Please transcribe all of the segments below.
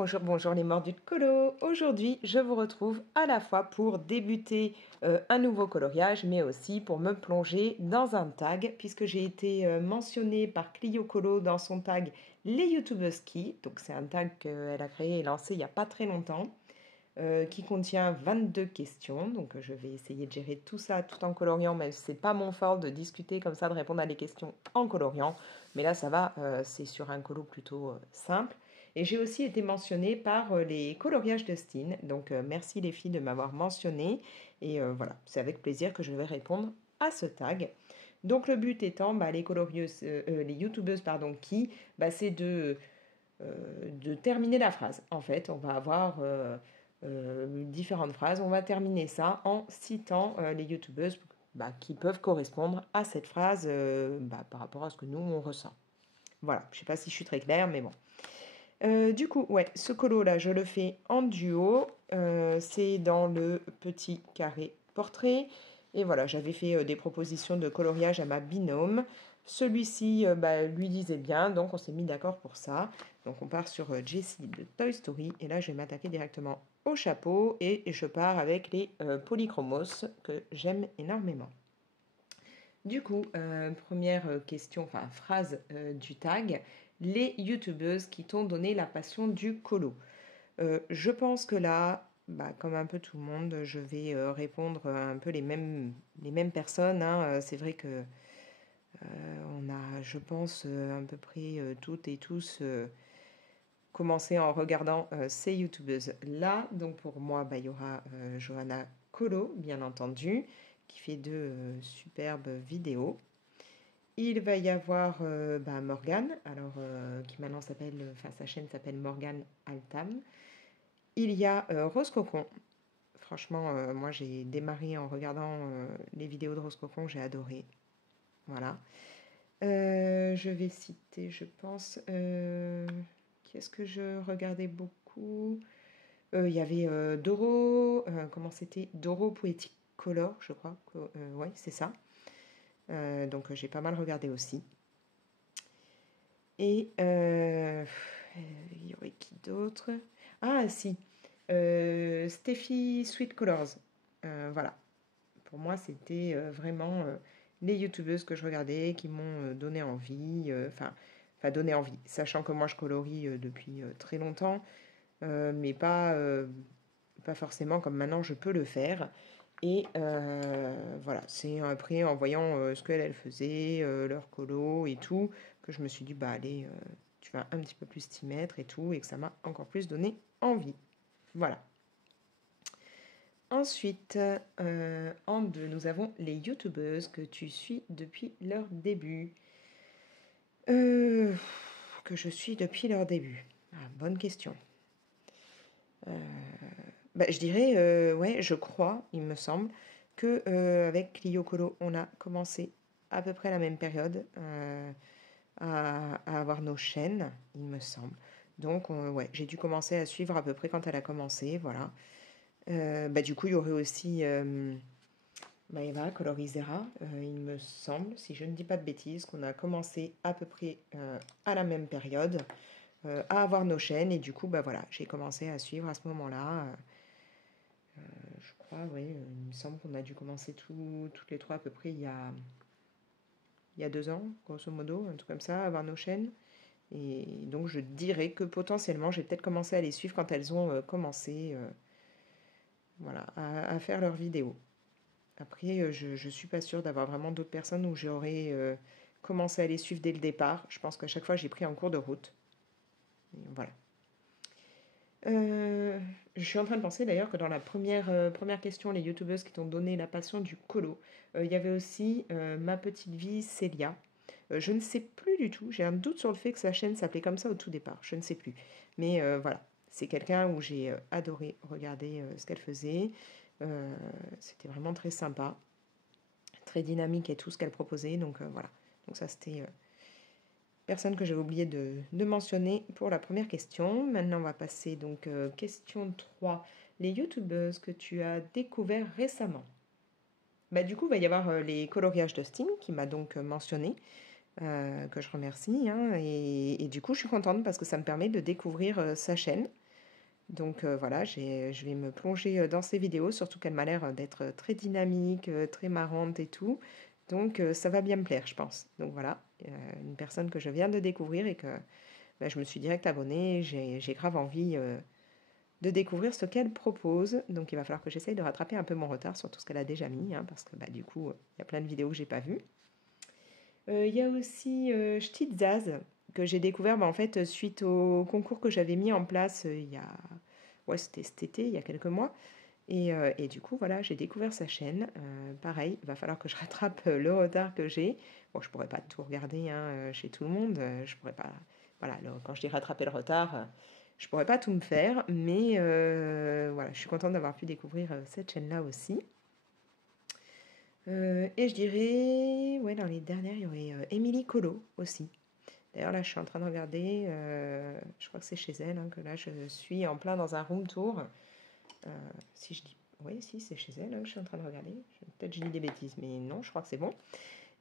Bonjour, bonjour les mordus de colo. Aujourd'hui, je vous retrouve à la fois pour débuter un nouveau coloriage, mais aussi pour me plonger dans un tag, puisque j'ai été mentionnée par Clio Colo dans son tag Les YouTubeuses qui. Donc c'est un tag qu'elle a créé et lancé il n'y a pas très longtemps, qui contient 22 questions. Donc je vais essayer de gérer tout ça tout en coloriant, même si c'est pas mon fort de discuter comme ça, de répondre à des questions en coloriant. Mais là ça va, c'est sur un colo plutôt simple. Et j'ai aussi été mentionnée par les coloriages de Steen. Donc merci les filles de m'avoir mentionnée. Et voilà, c'est avec plaisir que je vais répondre à ce tag. Donc le but étant, les colorieuses, les youtubeuses pardon, qui, c'est de terminer la phrase. En fait, on va avoir différentes phrases. On va terminer ça en citant les youtubeuses qui peuvent correspondre à cette phrase par rapport à ce que nous on ressent. Voilà, je ne sais pas si je suis très claire, mais bon. Du coup, ouais, ce colo-là, je le fais en duo. C'est dans le petit carré portrait. Et voilà, j'avais fait des propositions de coloriage à ma binôme. Celui-ci lui disait bien, donc on s'est mis d'accord pour ça. Donc on part sur Jessie de Toy Story. Et là, je vais m'attaquer directement au chapeau. Et je pars avec les polychromos que j'aime énormément. Du coup, première question, enfin phrase du tag, les youtubeuses qui t'ont donné la passion du colo. Je pense que là, comme un peu tout le monde, je vais répondre un peu les mêmes personnes, hein. C'est vrai que on a, je pense, à peu près toutes et tous commencé en regardant ces youtubeuses là. Donc pour moi, il y aura Johanna Colo, bien entendu, qui fait de superbes vidéos. Il va y avoir Morgane, alors qui maintenant s'appelle, enfin sa chaîne s'appelle Morgane Altam. Il y a Rose Cocon. Franchement, moi j'ai démarré en regardant les vidéos de Rose Cocon, j'ai adoré. Voilà. Je vais citer, je pense, qu'est-ce que je regardais beaucoup. Il y avait Doro, comment c'était, Doro Poetic Color, je crois. Ouais, c'est ça. Donc j'ai pas mal regardé aussi. Et il y aurait qui d'autre? Ah si, Steffi Sweet Colors. Voilà. Pour moi, c'était vraiment les youtubeuses que je regardais qui m'ont donné envie. Enfin, donné envie. Sachant que moi, je colorie depuis très longtemps, mais pas forcément comme maintenant je peux le faire. Et voilà, c'est après en voyant ce qu'elles faisaient, leur colo et tout, que je me suis dit, allez, tu vas un petit peu plus t'y mettre et tout, et que ça m'a encore plus donné envie. Voilà. Ensuite, en deux, nous avons les youtubeuses que tu suis depuis leur début. Que je suis depuis leur début. Bonne question. Je dirais, ouais, je crois, il me semble, que avec Clio Colo, on a commencé à peu près à la même période à avoir nos chaînes, il me semble. Donc, ouais, j'ai dû commencer à suivre à peu près quand elle a commencé, voilà. Du coup, il y aurait aussi Eva Colorisera, il me semble, si je ne dis pas de bêtises, qu'on a commencé à peu près à la même période à avoir nos chaînes. Et du coup, voilà, j'ai commencé à suivre à ce moment-là. Je crois, oui, il me semble qu'on a dû commencer toutes les trois à peu près il y a 2 ans, grosso modo, un truc comme ça, à avoir nos chaînes. Et donc je dirais que potentiellement j'ai peut-être commencé à les suivre quand elles ont commencé voilà, à faire leurs vidéos. Après, je ne suis pas sûre d'avoir vraiment d'autres personnes où j'aurais commencé à les suivre dès le départ. Je pense qu'à chaque fois j'ai pris en cours de route. Et voilà. Je suis en train de penser d'ailleurs que dans la première question, les youtubeuses qui t'ont donné la passion du colo, il y avait aussi ma petite vie Célia. Je ne sais plus du tout, j'ai un doute sur le fait que sa chaîne s'appelait comme ça au tout départ, je ne sais plus. Mais voilà, c'est quelqu'un où j'ai adoré regarder ce qu'elle faisait. C'était vraiment très sympa, très dynamique et tout ce qu'elle proposait. Donc voilà, donc ça c'était personne que j'avais oublié de mentionner pour la première question. Maintenant, on va passer donc question 3. Les youtubeuses que tu as découvert récemment. Du coup, il va y avoir les coloriages de Steen qui m'a donc mentionné, que je remercie. Hein, et du coup, je suis contente parce que ça me permet de découvrir sa chaîne. Donc voilà, je vais me plonger dans ces vidéos, surtout qu'elle m'a l'air d'être très dynamique, très marrante et tout. Donc ça va bien me plaire, je pense. Donc voilà, une personne que je viens de découvrir et que bah, je me suis direct abonnée. J'ai grave envie de découvrir ce qu'elle propose. Donc il va falloir que j'essaye de rattraper un peu mon retard sur tout ce qu'elle a déjà mis, hein, parce que bah, du coup, il y a plein de vidéos que j'ai pas vues. Il y a aussi Zaz que j'ai découvert bah, en fait suite au concours que j'avais mis en place il y a ouais, c'était cet été, il y a quelques mois. Et du coup, voilà, j'ai découvert sa chaîne. Pareil, il va falloir que je rattrape le retard que j'ai. Bon, je pourrais pas tout regarder hein, chez tout le monde. Je pourrais pas. Voilà, quand je dis rattraper le retard, je pourrais pas tout me faire. Mais voilà, je suis contente d'avoir pu découvrir cette chaîne-là aussi. Et je dirais, ouais, dans les dernières, il y aurait Émilie Colo aussi. D'ailleurs, là, je suis en train de regarder. Je crois que c'est chez elle hein, que là, je suis en plein dans un room tour. Si je dis. Oui, si, c'est chez elle hein, que je suis en train de regarder. Peut-être je dis des bêtises, mais non, je crois que c'est bon.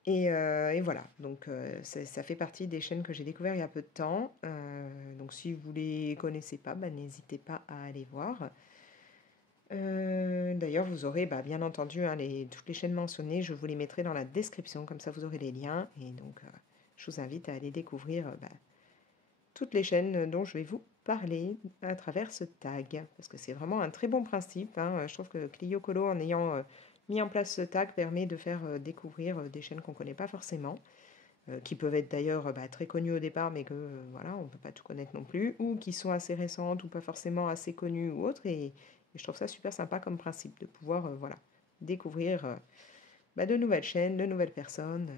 Et voilà, donc ça fait partie des chaînes que j'ai découvert il y a peu de temps. Donc si vous ne les connaissez pas, bah, n'hésitez pas à aller voir. D'ailleurs, vous aurez bah, bien entendu hein, toutes les chaînes mentionnées, je vous les mettrai dans la description, comme ça vous aurez les liens. Et donc, je vous invite à aller découvrir bah, toutes les chaînes dont je vais vous parler à travers ce tag. Parce que c'est vraiment un très bon principe. Hein. Je trouve que Clio Colo, en ayant mis en place ce tag, permet de faire découvrir des chaînes qu'on ne connaît pas forcément, qui peuvent être d'ailleurs bah, très connues au départ, mais que voilà, on ne peut pas tout connaître non plus, ou qui sont assez récentes ou pas forcément assez connues ou autres. Et je trouve ça super sympa comme principe de pouvoir voilà, découvrir bah, de nouvelles chaînes, de nouvelles personnes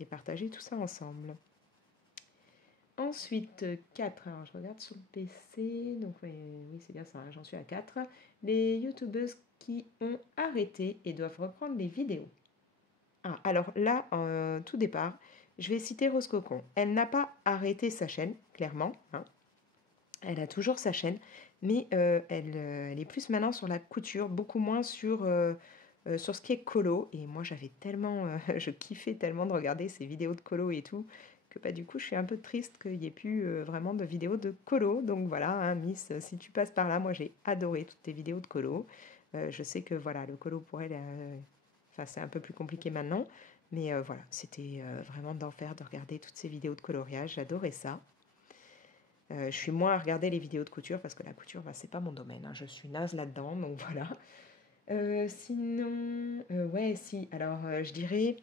et partager tout ça ensemble. Ensuite, 4. Alors, je regarde sur le PC. Donc, oui, c'est bien ça, hein, j'en suis à 4. Les youtubeuses qui ont arrêté et doivent reprendre les vidéos. Ah, alors là, tout départ, je vais citer Rose Cocon. Elle n'a pas arrêté sa chaîne, clairement. Hein. Elle a toujours sa chaîne, mais elle est plus maintenant sur la couture, beaucoup moins sur ce qui est colo. Et moi, j'avais tellement, je kiffais tellement de regarder ces vidéos de colo et tout, que bah, du coup, je suis un peu triste qu'il n'y ait plus vraiment de vidéos de colo. Donc voilà, hein, Miss, si tu passes par là, moi j'ai adoré toutes tes vidéos de colo. Je sais que voilà, le colo pour elle, enfin, c'est un peu plus compliqué maintenant. Mais voilà, c'était vraiment d'enfer de regarder toutes ces vidéos de coloriage. J'adorais ça. Je suis moins à regarder les vidéos de couture parce que la couture, bah, c'est pas mon domaine. Hein. Je suis naze là-dedans, donc voilà. Sinon, ouais, si. Alors, je dirais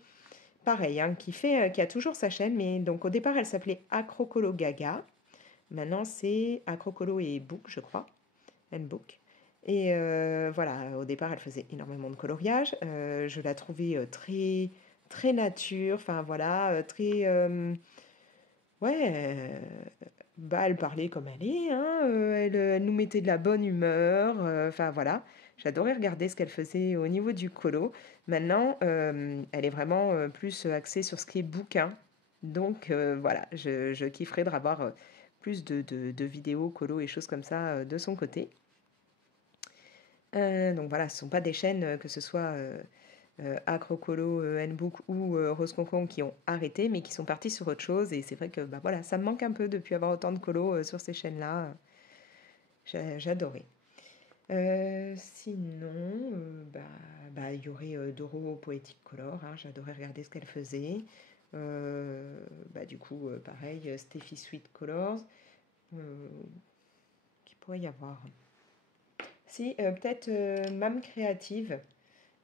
pareil, hein, qui a toujours sa chaîne, mais donc au départ, elle s'appelait Acrocolo Gaga. Maintenant, c'est Acrocolo et Book, je crois, and Book. Et voilà, au départ, elle faisait énormément de coloriage. Je la trouvais très, très nature. Enfin voilà, très, ouais, bah, elle parlait comme elle est, hein, elle nous mettait de la bonne humeur, enfin voilà. J'adorais regarder ce qu'elle faisait au niveau du colo. Maintenant, elle est vraiment plus axée sur ce qui est bouquin. Donc voilà, je kifferais de revoir plus de vidéos colo et choses comme ça de son côté. Donc voilà, ce ne sont pas des chaînes, que ce soit Acrocolo, Nbook ou Rose Concon qui ont arrêté, mais qui sont partis sur autre chose. Et c'est vrai que bah, voilà, ça me manque un peu depuis avoir autant de colo sur ces chaînes-là. J'adorais. Sinon, bah, il y aurait Doro Poetic Color. Hein, j'adorais regarder ce qu'elle faisait. Bah, du coup, pareil, Steffi Sweet Colors. Qui pourrait y avoir? Si, peut-être Mam Créative.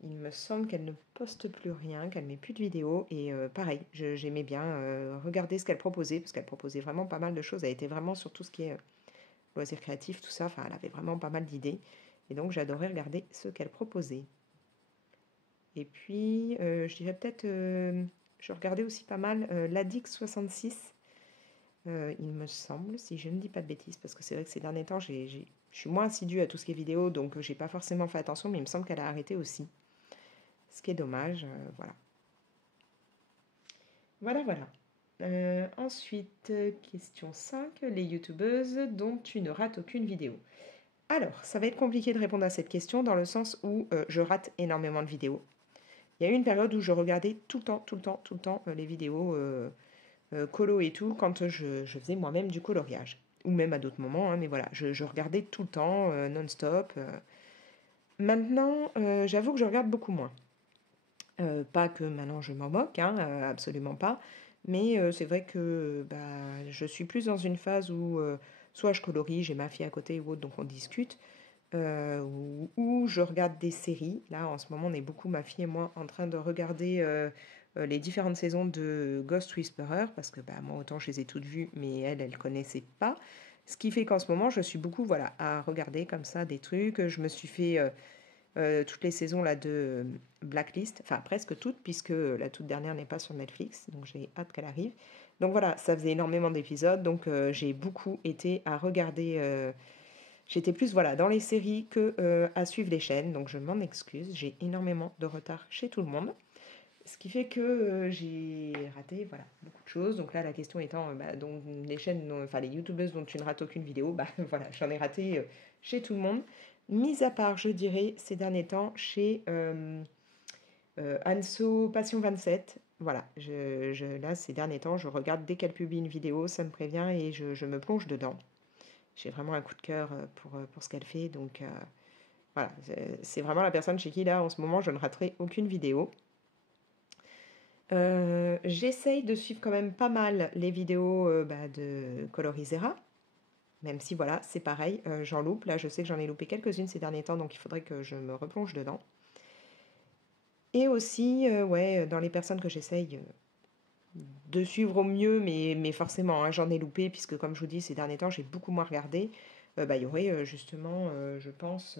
Il me semble qu'elle ne poste plus rien, qu'elle met plus de vidéos. Et pareil, j'aimais bien regarder ce qu'elle proposait, parce qu'elle proposait vraiment pas mal de choses. Elle était vraiment sur tout ce qui est loisirs créatifs, tout ça. Enfin, elle avait vraiment pas mal d'idées. Et donc, j'adorais regarder ce qu'elle proposait. Et puis, je dirais peut-être, je regardais aussi pas mal Ladix66, il me semble, si je ne dis pas de bêtises, parce que c'est vrai que ces derniers temps, je suis moins assidue à tout ce qui est vidéo, donc j'ai pas forcément fait attention, mais il me semble qu'elle a arrêté aussi. Ce qui est dommage, voilà. Voilà, voilà. Ensuite, question 5. Les youtubeuses dont tu ne rates aucune vidéo. Alors, ça va être compliqué de répondre à cette question dans le sens où je rate énormément de vidéos. Il y a eu une période où je regardais tout le temps les vidéos colo et tout quand je faisais moi-même du coloriage. ou même à d'autres moments, hein, mais voilà, je regardais tout le temps, non-stop. Maintenant, j'avoue que je regarde beaucoup moins. Pas que maintenant je m'en moque, hein, absolument pas. Mais c'est vrai que bah, je suis plus dans une phase où soit je colorie, j'ai ma fille à côté ou autre, donc on discute, ou je regarde des séries. Là, en ce moment, on est beaucoup, ma fille et moi, en train de regarder les différentes saisons de Ghost Whisperer, parce que bah, moi, autant je les ai toutes vues, mais elle, elle connaissait pas. Ce qui fait qu'en ce moment, je suis beaucoup voilà, à regarder comme ça des trucs. Je me suis fait toutes les saisons là, de Blacklist, enfin presque toutes, puisque la toute dernière n'est pas sur Netflix, donc j'ai hâte qu'elle arrive. Donc voilà, ça faisait énormément d'épisodes, donc j'ai beaucoup été à regarder. J'étais plus voilà, dans les séries que à suivre les chaînes, donc je m'en excuse, j'ai énormément de retard chez tout le monde. Ce qui fait que j'ai raté voilà, beaucoup de choses. Donc là, la question étant, bah, donc, les chaînes, enfin les youtubeuses dont tu ne rates aucune vidéo, bah voilà, j'en ai raté chez tout le monde. Mis à part, je dirais, ces derniers temps, chez Anso Passion 27. Voilà, là, ces derniers temps, je regarde dès qu'elle publie une vidéo, ça me prévient et je me plonge dedans. J'ai vraiment un coup de cœur pour ce qu'elle fait. Donc voilà, c'est vraiment la personne chez qui, là, en ce moment, je ne raterai aucune vidéo. J'essaye de suivre quand même pas mal les vidéos bah, de Colorisera, même si voilà, c'est pareil, j'en loupe. Là, je sais que j'en ai loupé quelques-unes ces derniers temps, donc il faudrait que je me replonge dedans. Et aussi, ouais, dans les personnes que j'essaye de suivre au mieux, mais forcément, hein, j'en ai loupé, puisque comme je vous dis, ces derniers temps, j'ai beaucoup moins regardé. Bah, il y aurait justement, je pense,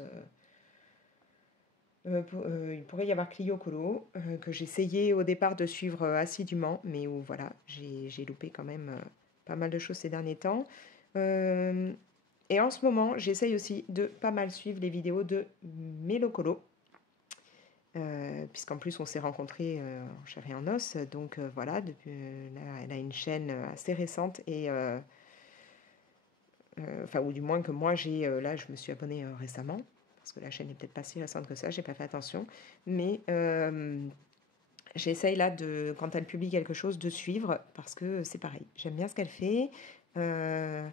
il pourrait y avoir Clio Colo, que j'essayais au départ de suivre assidûment, mais où voilà, j'ai loupé quand même pas mal de choses ces derniers temps. Euh, et en ce moment, j'essaye aussi de pas mal suivre les vidéos de Mélo Colo, puisqu'en plus on s'est rencontrés en chair et en os, donc voilà, depuis, là, elle a une chaîne assez récente et enfin ou du moins que moi j'ai là je me suis abonnée récemment parce que la chaîne n'est peut-être pas si récente que ça, j'ai pas fait attention, mais j'essaye là de quand elle publie quelque chose de suivre parce que c'est pareil, j'aime bien ce qu'elle fait. euh,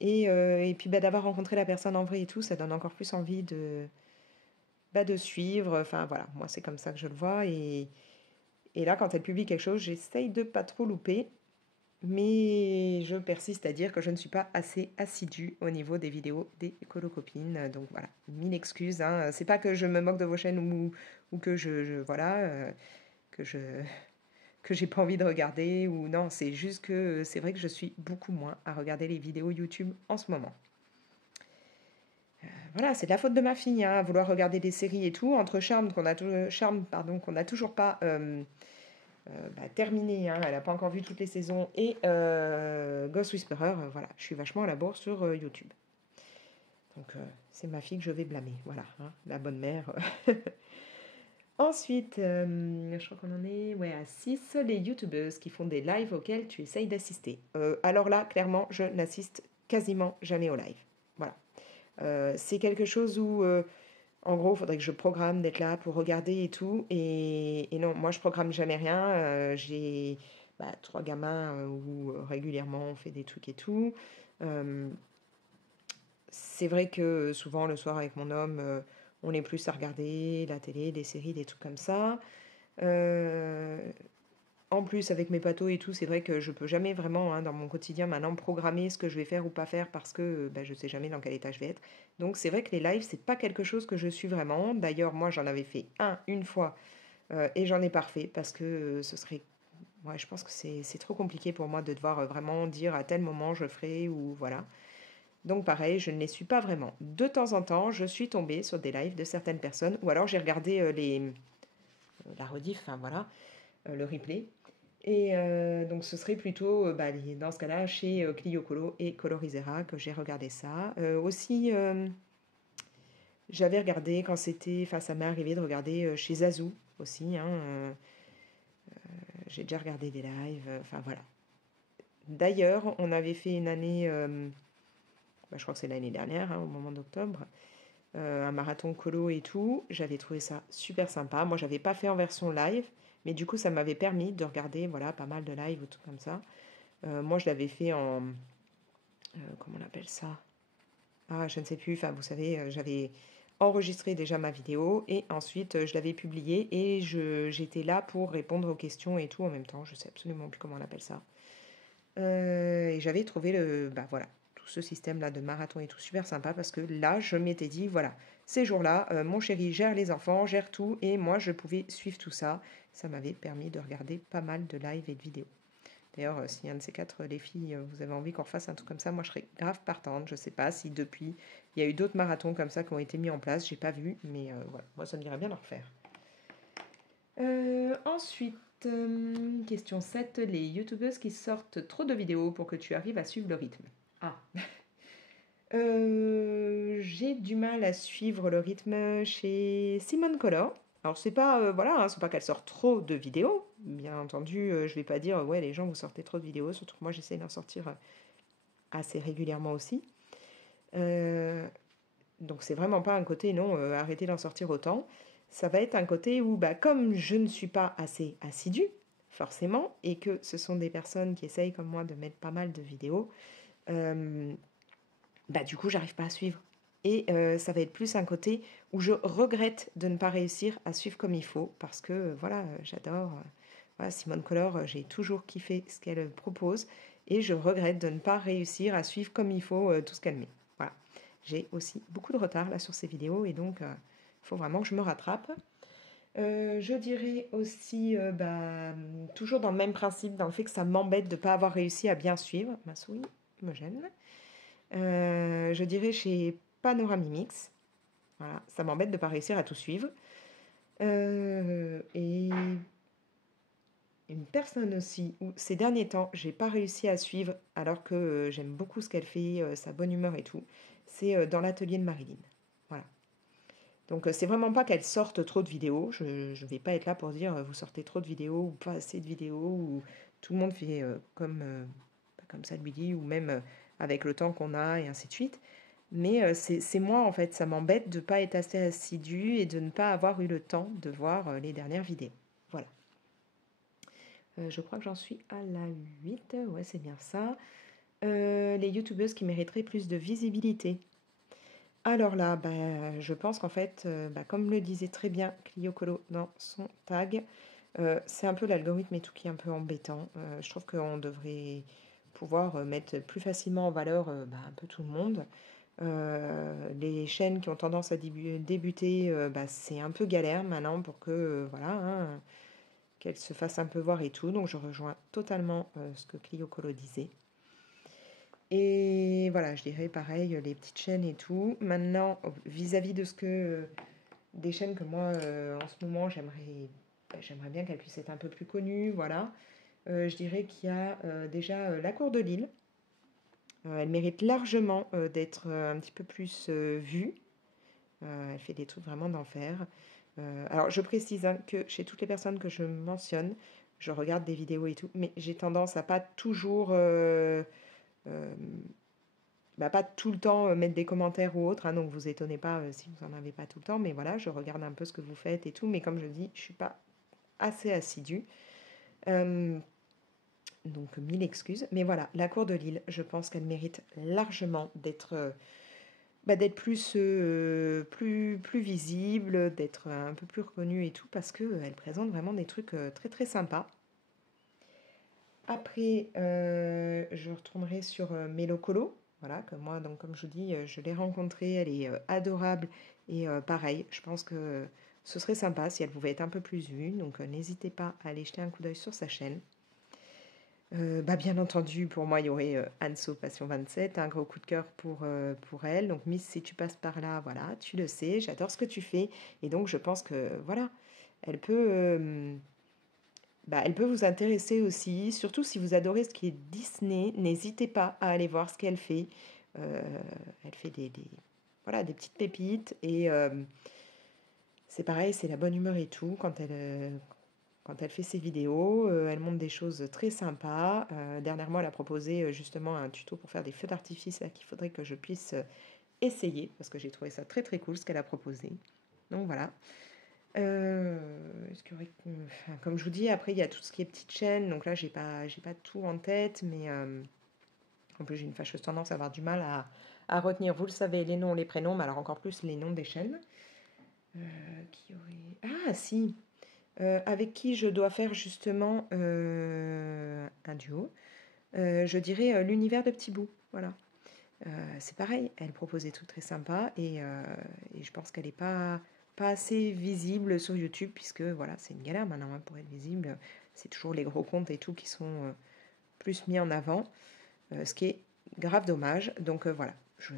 et puis bah, d'avoir rencontré la personne en vrai et tout, ça donne encore plus envie de suivre. Enfin voilà, moi c'est comme ça que je le vois. Et là, quand elle publie quelque chose, j'essaye de pas trop louper. Mais je persiste à dire que je ne suis pas assez assidue au niveau des vidéos des colocopines. Donc voilà, mille excuses, hein. C'est pas que je me moque de vos chaînes ou que voilà, que je que j'ai pas envie de regarder ou non, c'est juste que c'est vrai que je suis beaucoup moins à regarder les vidéos YouTube en ce moment. Voilà, c'est de la faute de ma fille, hein, à vouloir regarder des séries et tout, entre Charme, pardon, qu'on n'a toujours pas bah, terminé, hein, elle n'a pas encore vu toutes les saisons, et Ghost Whisperer, voilà, je suis vachement à la bourre sur YouTube. Donc c'est ma fille que je vais blâmer, voilà, hein, la bonne mère. Ensuite, je crois qu'on en est ouais, à 6, les youtubeuses qui font des lives auxquels tu essayes d'assister. Alors là, clairement, je n'assiste quasiment jamais aux lives. Voilà. C'est quelque chose où, en gros, il faudrait que je programme d'être là pour regarder et tout. Et non, moi, je programme jamais rien. J'ai bah, 3 gamins où régulièrement on fait des trucs et tout. Euh, c'est vrai que souvent, le soir avec mon homme, on est plus à regarder la télé, des séries, des trucs comme ça. Euh, En plus, avec mes patos et tout, c'est vrai que je peux jamais vraiment, hein, dans mon quotidien, maintenant, programmer ce que je vais faire ou pas faire parce que bah, je sais jamais dans quel état je vais être. Donc, c'est vrai que les lives, c'est pas quelque chose que je suis vraiment. D'ailleurs, moi, j'en avais fait une fois, et j'en ai pas refait parce que ce serait. Ouais, je pense que c'est trop compliqué pour moi de devoir vraiment dire à tel moment je ferai ou voilà. Donc, pareil, je ne les suis pas vraiment. De temps en temps, je suis tombée sur des lives de certaines personnes ou alors j'ai regardé la rediff, enfin voilà, le replay. Et donc ce serait plutôt, bah, dans ce cas-là, chez Clio Colo et Colorisera que j'ai regardé ça. Aussi, j'avais regardé quand c'était, enfin ça m'est arrivé de regarder chez Zazu aussi, hein, j'ai déjà regardé des lives, enfin voilà. D'ailleurs, on avait fait une année, bah, je crois que c'est l'année dernière, hein, au moment d'octobre, un marathon colo et tout. J'avais trouvé ça super sympa. Moi, j'avais pas fait en version live, mais du coup, ça m'avait permis de regarder voilà, pas mal de lives ou tout comme ça. Moi, je l'avais fait comment on appelle ça? Ah, je ne sais plus, enfin vous savez, j'avais enregistré déjà ma vidéo et ensuite je l'avais publiée et j'étais là pour répondre aux questions et tout en même temps, je sais absolument plus comment on appelle ça. Et j'avais trouvé bah voilà, tout ce système-là de marathon et tout super sympa parce que là, je m'étais dit, voilà, ces jours-là, mon chéri gère les enfants, gère tout et moi, je pouvais suivre tout ça. Ça m'avait permis de regarder pas mal de lives et de vidéos. D'ailleurs, si un de ces quatre, les filles, vous avez envie qu'on fasse un truc comme ça, moi je serais grave partante. Je sais pas si depuis, il y a eu d'autres marathons comme ça qui ont été mis en place, j'ai pas vu, mais voilà, moi ça me dirait bien d'en refaire. Ensuite, question 7, les youtubeuses qui sortent trop de vidéos pour que tu arrives à suivre le rythme. Ah, j'ai du mal à suivre le rythme chez Simone Collor. Alors c'est pas voilà, hein, c'est pas qu'elle sort trop de vidéos. Bien entendu, je vais pas dire ouais les gens vous sortez trop de vidéos, surtout que moi j'essaie d'en sortir assez régulièrement aussi. Donc c'est vraiment pas un côté non, arrêtez d'en sortir autant. Ça va être un côté où bah, comme je ne suis pas assez assidue, forcément, et que ce sont des personnes qui essayent comme moi de mettre pas mal de vidéos, bah du coup j'arrive pas à suivre. Et ça va être plus un côté où je regrette de ne pas réussir à suivre comme il faut, parce que voilà, j'adore voilà, Simone Collor, j'ai toujours kiffé ce qu'elle propose, et je regrette de ne pas réussir à suivre comme il faut tout ce qu'elle met. Voilà. J'ai aussi beaucoup de retard là sur ces vidéos, et donc il faut vraiment que je me rattrape. Je dirais aussi, bah, toujours dans le même principe, dans le fait que ça m'embête de ne pas avoir réussi à bien suivre. Ma souris me gêne. Je dirais chez Panoramimix. Voilà, ça m'embête de ne pas réussir à tout suivre. Et une personne aussi où ces derniers temps, j'ai pas réussi à suivre alors que j'aime beaucoup ce qu'elle fait, sa bonne humeur et tout, c'est dans l'atelier de Marilyn. Voilà. Donc c'est vraiment pas qu'elle sorte trop de vidéos. Je ne vais pas être là pour dire vous sortez trop de vidéos ou pas assez de vidéos ou tout le monde fait comme ça lui dit ou même avec le temps qu'on a et ainsi de suite. Mais c'est moi en fait, ça m'embête de ne pas être assez assidue et de ne pas avoir eu le temps de voir les dernières vidéos. Voilà. Je crois que j'en suis à la 8. Ouais, c'est bien ça. Les youtubeuses qui mériteraient plus de visibilité. Alors là, bah, je pense qu'en fait, bah, comme le disait très bien Clio Colo dans son tag, c'est un peu l'algorithme et tout qui est un peu embêtant. Je trouve qu'on devrait pouvoir mettre plus facilement en valeur bah, un peu tout le monde. Les chaînes qui ont tendance à débuter, bah, c'est un peu galère maintenant pour que voilà, hein, qu'elles se fassent un peu voir et tout. Donc je rejoins totalement ce que Clio Colo disait. Et voilà, je dirais pareil, les petites chaînes et tout. Maintenant, vis-à-vis de ce que des chaînes que moi, en ce moment, j'aimerais bien qu'elles puissent être un peu plus connues, voilà. Je dirais qu'il y a déjà La Cour de Lille. Elle mérite largement d'être un petit peu plus vue. Elle fait des trucs vraiment d'enfer. Alors, je précise hein, que chez toutes les personnes que je mentionne, je regarde des vidéos et tout, mais j'ai tendance à pas toujours euh, bah, pas tout le temps mettre des commentaires ou autre, hein, donc vous étonnez pas si vous n'en avez pas tout le temps, mais voilà, je regarde un peu ce que vous faites et tout, mais comme je dis, je suis pas assez assidue. Euh, donc mille excuses, mais voilà, la Cour de Lille, je pense qu'elle mérite largement d'être bah, d'être plus visible, d'être un peu plus reconnue et tout, parce qu'elle présente vraiment des trucs très très sympas. Après, je retournerai sur Mélo Colo, voilà, que moi, donc, comme je vous dis, je l'ai rencontrée, elle est adorable. Et pareil, je pense que ce serait sympa si elle pouvait être un peu plus vue. Donc n'hésitez pas à aller jeter un coup d'œil sur sa chaîne. Bah, bien entendu, pour moi, il y aurait Anso Passion 27, un gros coup de cœur pour elle. Donc Miss, si tu passes par là, voilà, tu le sais, j'adore ce que tu fais. Et donc je pense que, voilà, elle peut... bah, elle peut vous intéresser aussi, surtout si vous adorez ce qui est Disney, n'hésitez pas à aller voir ce qu'elle fait. Euh, Elle fait voilà, des petites pépites et c'est pareil, c'est la bonne humeur et tout quand elle fait ses vidéos. Elle montre des choses très sympas. Dernièrement, elle a proposé justement un tuto pour faire des feux d'artifice qu'il faudrait que je puisse essayer parce que j'ai trouvé ça très très cool ce qu'elle a proposé. Donc voilà. Est-ce qu'il y aurait enfin, comme je vous dis, après, il y a tout ce qui est petite chaîne. Donc là, j'ai pas tout en tête. Mais En plus, j'ai une fâcheuse tendance à avoir du mal à retenir, vous le savez, les noms, les prénoms, mais alors encore plus les noms des chaînes. Qui aurait... Ah, si, avec qui je dois faire justement un duo. Je dirais l'univers de Petit Bout, voilà. C'est pareil, elle propose des trucs très sympas et je pense qu'elle n'est pas assez visible sur YouTube puisque voilà, c'est une galère maintenant hein, pour être visible. C'est toujours les gros comptes et tout qui sont plus mis en avant, ce qui est grave dommage. Donc voilà, je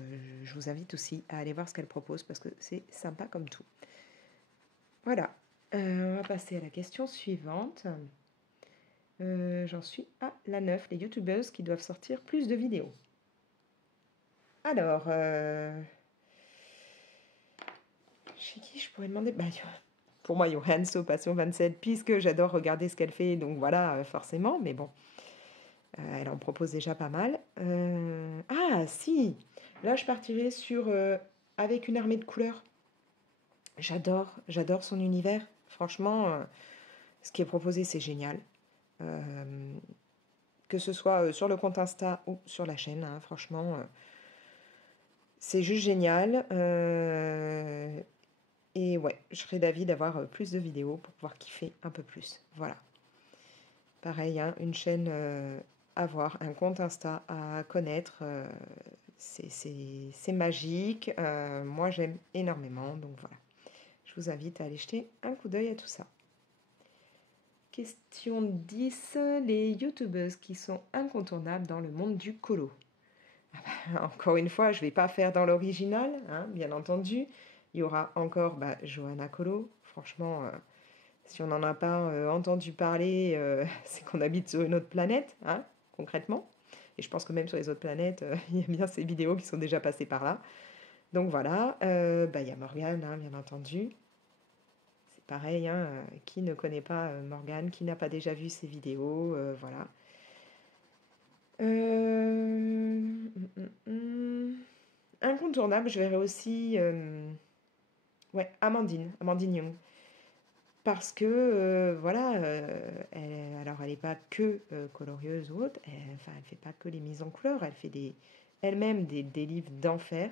vous invite aussi à aller voir ce qu'elle propose parce que c'est sympa comme tout. Voilà, on va passer à la question suivante. J'en suis à la 9, les youtubeuses qui doivent sortir plus de vidéos. Alors, chez qui je pourrais demander pour moi, Johanso Passion 27, puisque j'adore regarder ce qu'elle fait, donc voilà, forcément, mais bon, elle en propose déjà pas mal. Ah, si, là, je partirais sur Avec une armée de couleurs. J'adore son univers. Franchement, ce qui est proposé, c'est génial. Que ce soit sur le compte Insta ou sur la chaîne, hein, franchement, c'est juste génial. Et ouais, je serais d'avis d'avoir plus de vidéos pour pouvoir kiffer un peu plus. Voilà. Pareil, hein, une chaîne à voir, un compte Insta à connaître, c'est magique. Moi, j'aime énormément, donc voilà. Je vous invite à aller jeter un coup d'œil à tout ça. Question 10. Les youtubeuses qui sont incontournables dans le monde du colo. Encore une fois, je ne vais pas faire dans l'original, hein, bien entendu. Il y aura encore Johanna Colo. Franchement, si on n'en a pas entendu parler, c'est qu'on habite sur une autre planète, hein, concrètement. Et je pense que même sur les autres planètes, il y a bien ces vidéos qui sont déjà passées par là. Donc voilà, il y a Morgane, hein, bien entendu. C'est pareil, hein, qui ne connaît pas Morgane, qui n'a pas déjà vu ses vidéos, voilà. Incontournable, je verrais aussi Amandine Young. Parce que, voilà, alors elle n'est pas que colorieuse ou autre, elle fait pas que les mises en couleur, elle fait elle-même des livres d'enfer.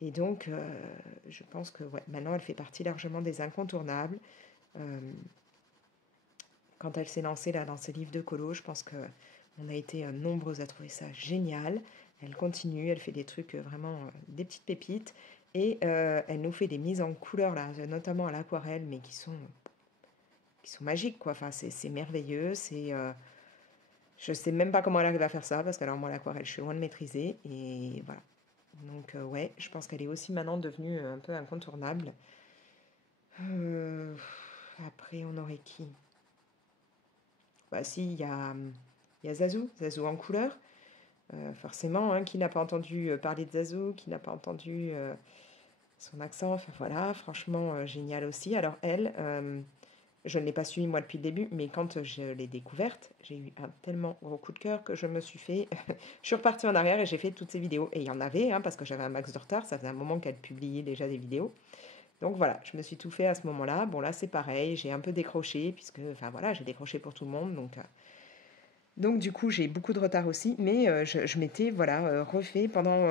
Et donc, je pense que maintenant, elle fait partie largement des incontournables. Quand elle s'est lancée là, dans ses livres de colo, je pense qu'on a été nombreux à trouver ça génial. Elle continue, elle fait des trucs vraiment, des petites pépites. Et elle nous fait des mises en couleur, là, notamment à l'aquarelle, mais qui sont magiques, quoi. Enfin, c'est merveilleux. Je sais même pas comment elle arrive à faire ça, parce que alors moi, l'aquarelle, je suis loin de maîtriser. Et voilà. Donc, ouais, je pense qu'elle est aussi maintenant devenue un peu incontournable. Après, on aurait qui? Si, il y a Zazou en couleur. Forcément, hein, qui n'a pas entendu parler de Zazou, qui n'a pas entendu son accent, enfin voilà, franchement génial aussi. Alors elle, je ne l'ai pas suivie moi depuis le début, mais quand je l'ai découverte, j'ai eu un tellement gros coup de cœur que je me suis fait... je suis repartie en arrière et j'ai fait toutes ces vidéos. Et il y en avait, hein, parce que j'avais un max de retard, ça faisait un moment qu'elle publiait déjà des vidéos. Donc voilà, je me suis tout fait à ce moment-là. Bon là c'est pareil, j'ai un peu décroché, puisque, enfin voilà, j'ai décroché pour tout le monde, donc du coup, j'ai beaucoup de retard aussi, mais je m'étais refait pendant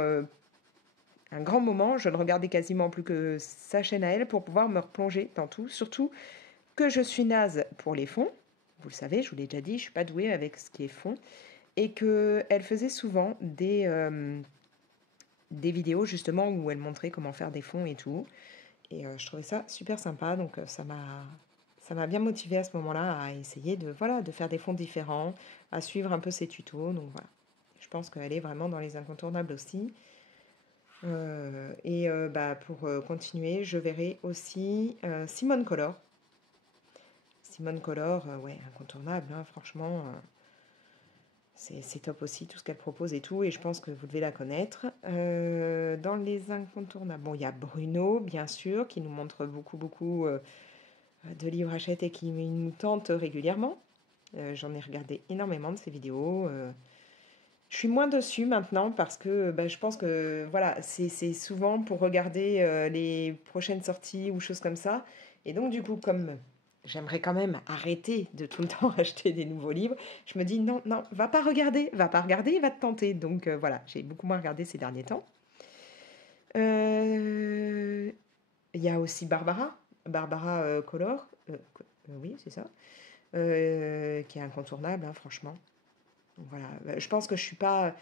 un grand moment. Je ne regardais quasiment plus que sa chaîne à elle pour pouvoir me replonger dans tout. Surtout que je suis naze pour les fonds. Vous le savez, je vous l'ai déjà dit, je ne suis pas douée avec ce qui est fond. Et qu'elle faisait souvent des vidéos justement où elle montrait comment faire des fonds et tout. Et je trouvais ça super sympa, donc ça m'a bien motivée à ce moment-là à essayer de faire des fonds différents, à suivre un peu ses tutos. Donc voilà, je pense qu'elle est vraiment dans les incontournables aussi. Pour continuer, je verrai aussi Simone Color. Simone Color, ouais, incontournable, hein, franchement. C'est top aussi, tout ce qu'elle propose et tout, et je pense que vous devez la connaître. Dans les incontournables, bon, il y a Bruno, bien sûr, qui nous montre beaucoup de livres à et qui nous tente régulièrement. J'en ai regardé énormément de ses vidéos. Je suis moins dessus maintenant parce que je pense que voilà, c'est souvent pour regarder les prochaines sorties ou choses comme ça. Et donc du coup, comme j'aimerais quand même arrêter de tout le temps acheter des nouveaux livres. Je me dis non, non, va pas regarder, il va te tenter. Donc voilà, j'ai beaucoup moins regardé ces derniers temps. Il y a aussi Barbara Collor, oui, c'est ça, qui est incontournable, hein, franchement. Donc voilà, je pense que je suis pas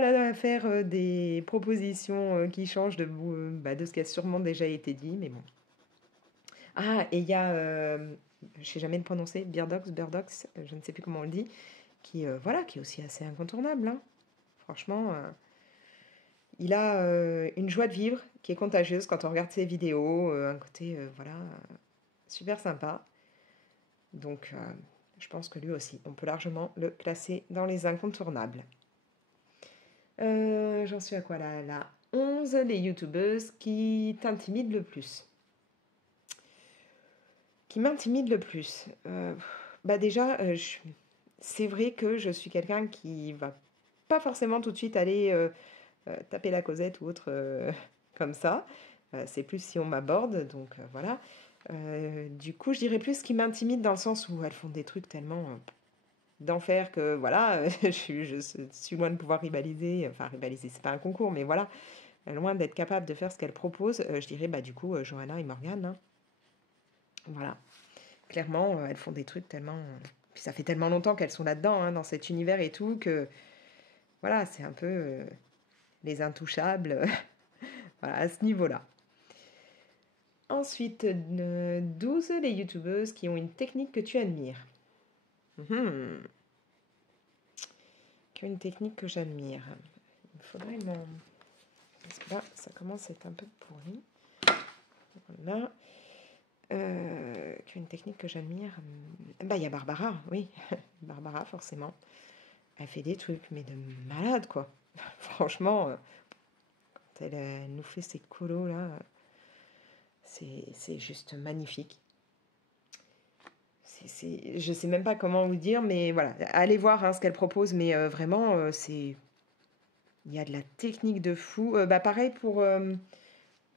là à faire des propositions qui changent de ce qui a sûrement déjà été dit, mais bon. Ah, et il y a, je sais jamais le prononcer, Birdox, je ne sais plus comment on le dit, voilà, qui est aussi assez incontournable, hein. Franchement, il a une joie de vivre qui est contagieuse quand on regarde ses vidéos, un côté, voilà, super sympa. Donc, je pense que lui aussi, on peut largement le classer dans les incontournables. J'en suis à quoi là? Là, 11, les youtubeuses qui t'intimident le plus. Qui m'intimide le plus. Bah déjà, c'est vrai que je suis quelqu'un qui va pas forcément tout de suite aller taper la causette ou autre comme ça. C'est plus si on m'aborde, donc voilà. Du coup, je dirais plus qui m'intimide dans le sens où elles font des trucs tellement d'enfer que voilà, je suis loin de pouvoir rivaliser. Enfin, rivaliser, c'est pas un concours, mais voilà, loin d'être capable de faire ce qu'elles proposent. Je dirais bah du coup Johanna et Morgane, hein. Voilà. Clairement, elles font des trucs tellement. Puis ça fait tellement longtemps qu'elles sont là-dedans, hein, dans cet univers et tout, que voilà, c'est un peu les intouchables voilà, à ce niveau-là. Ensuite, 12, les youtubeuses qui ont une technique que tu admires. Qui ont une technique que j'admire. Il faudrait m'en. Parce que là, ça commence à être un peu pourri. Voilà. Qui ont une technique que j'admire. Bah, il y a Barbara, oui. Barbara, forcément. Elle fait des trucs, mais de malade, quoi. Franchement, quand elle nous fait ces colos, là, c'est juste magnifique. Je sais même pas comment vous dire, mais voilà. Allez voir hein, ce qu'elle propose, mais vraiment, c'est... Il y a de la technique de fou. Bah, pareil pour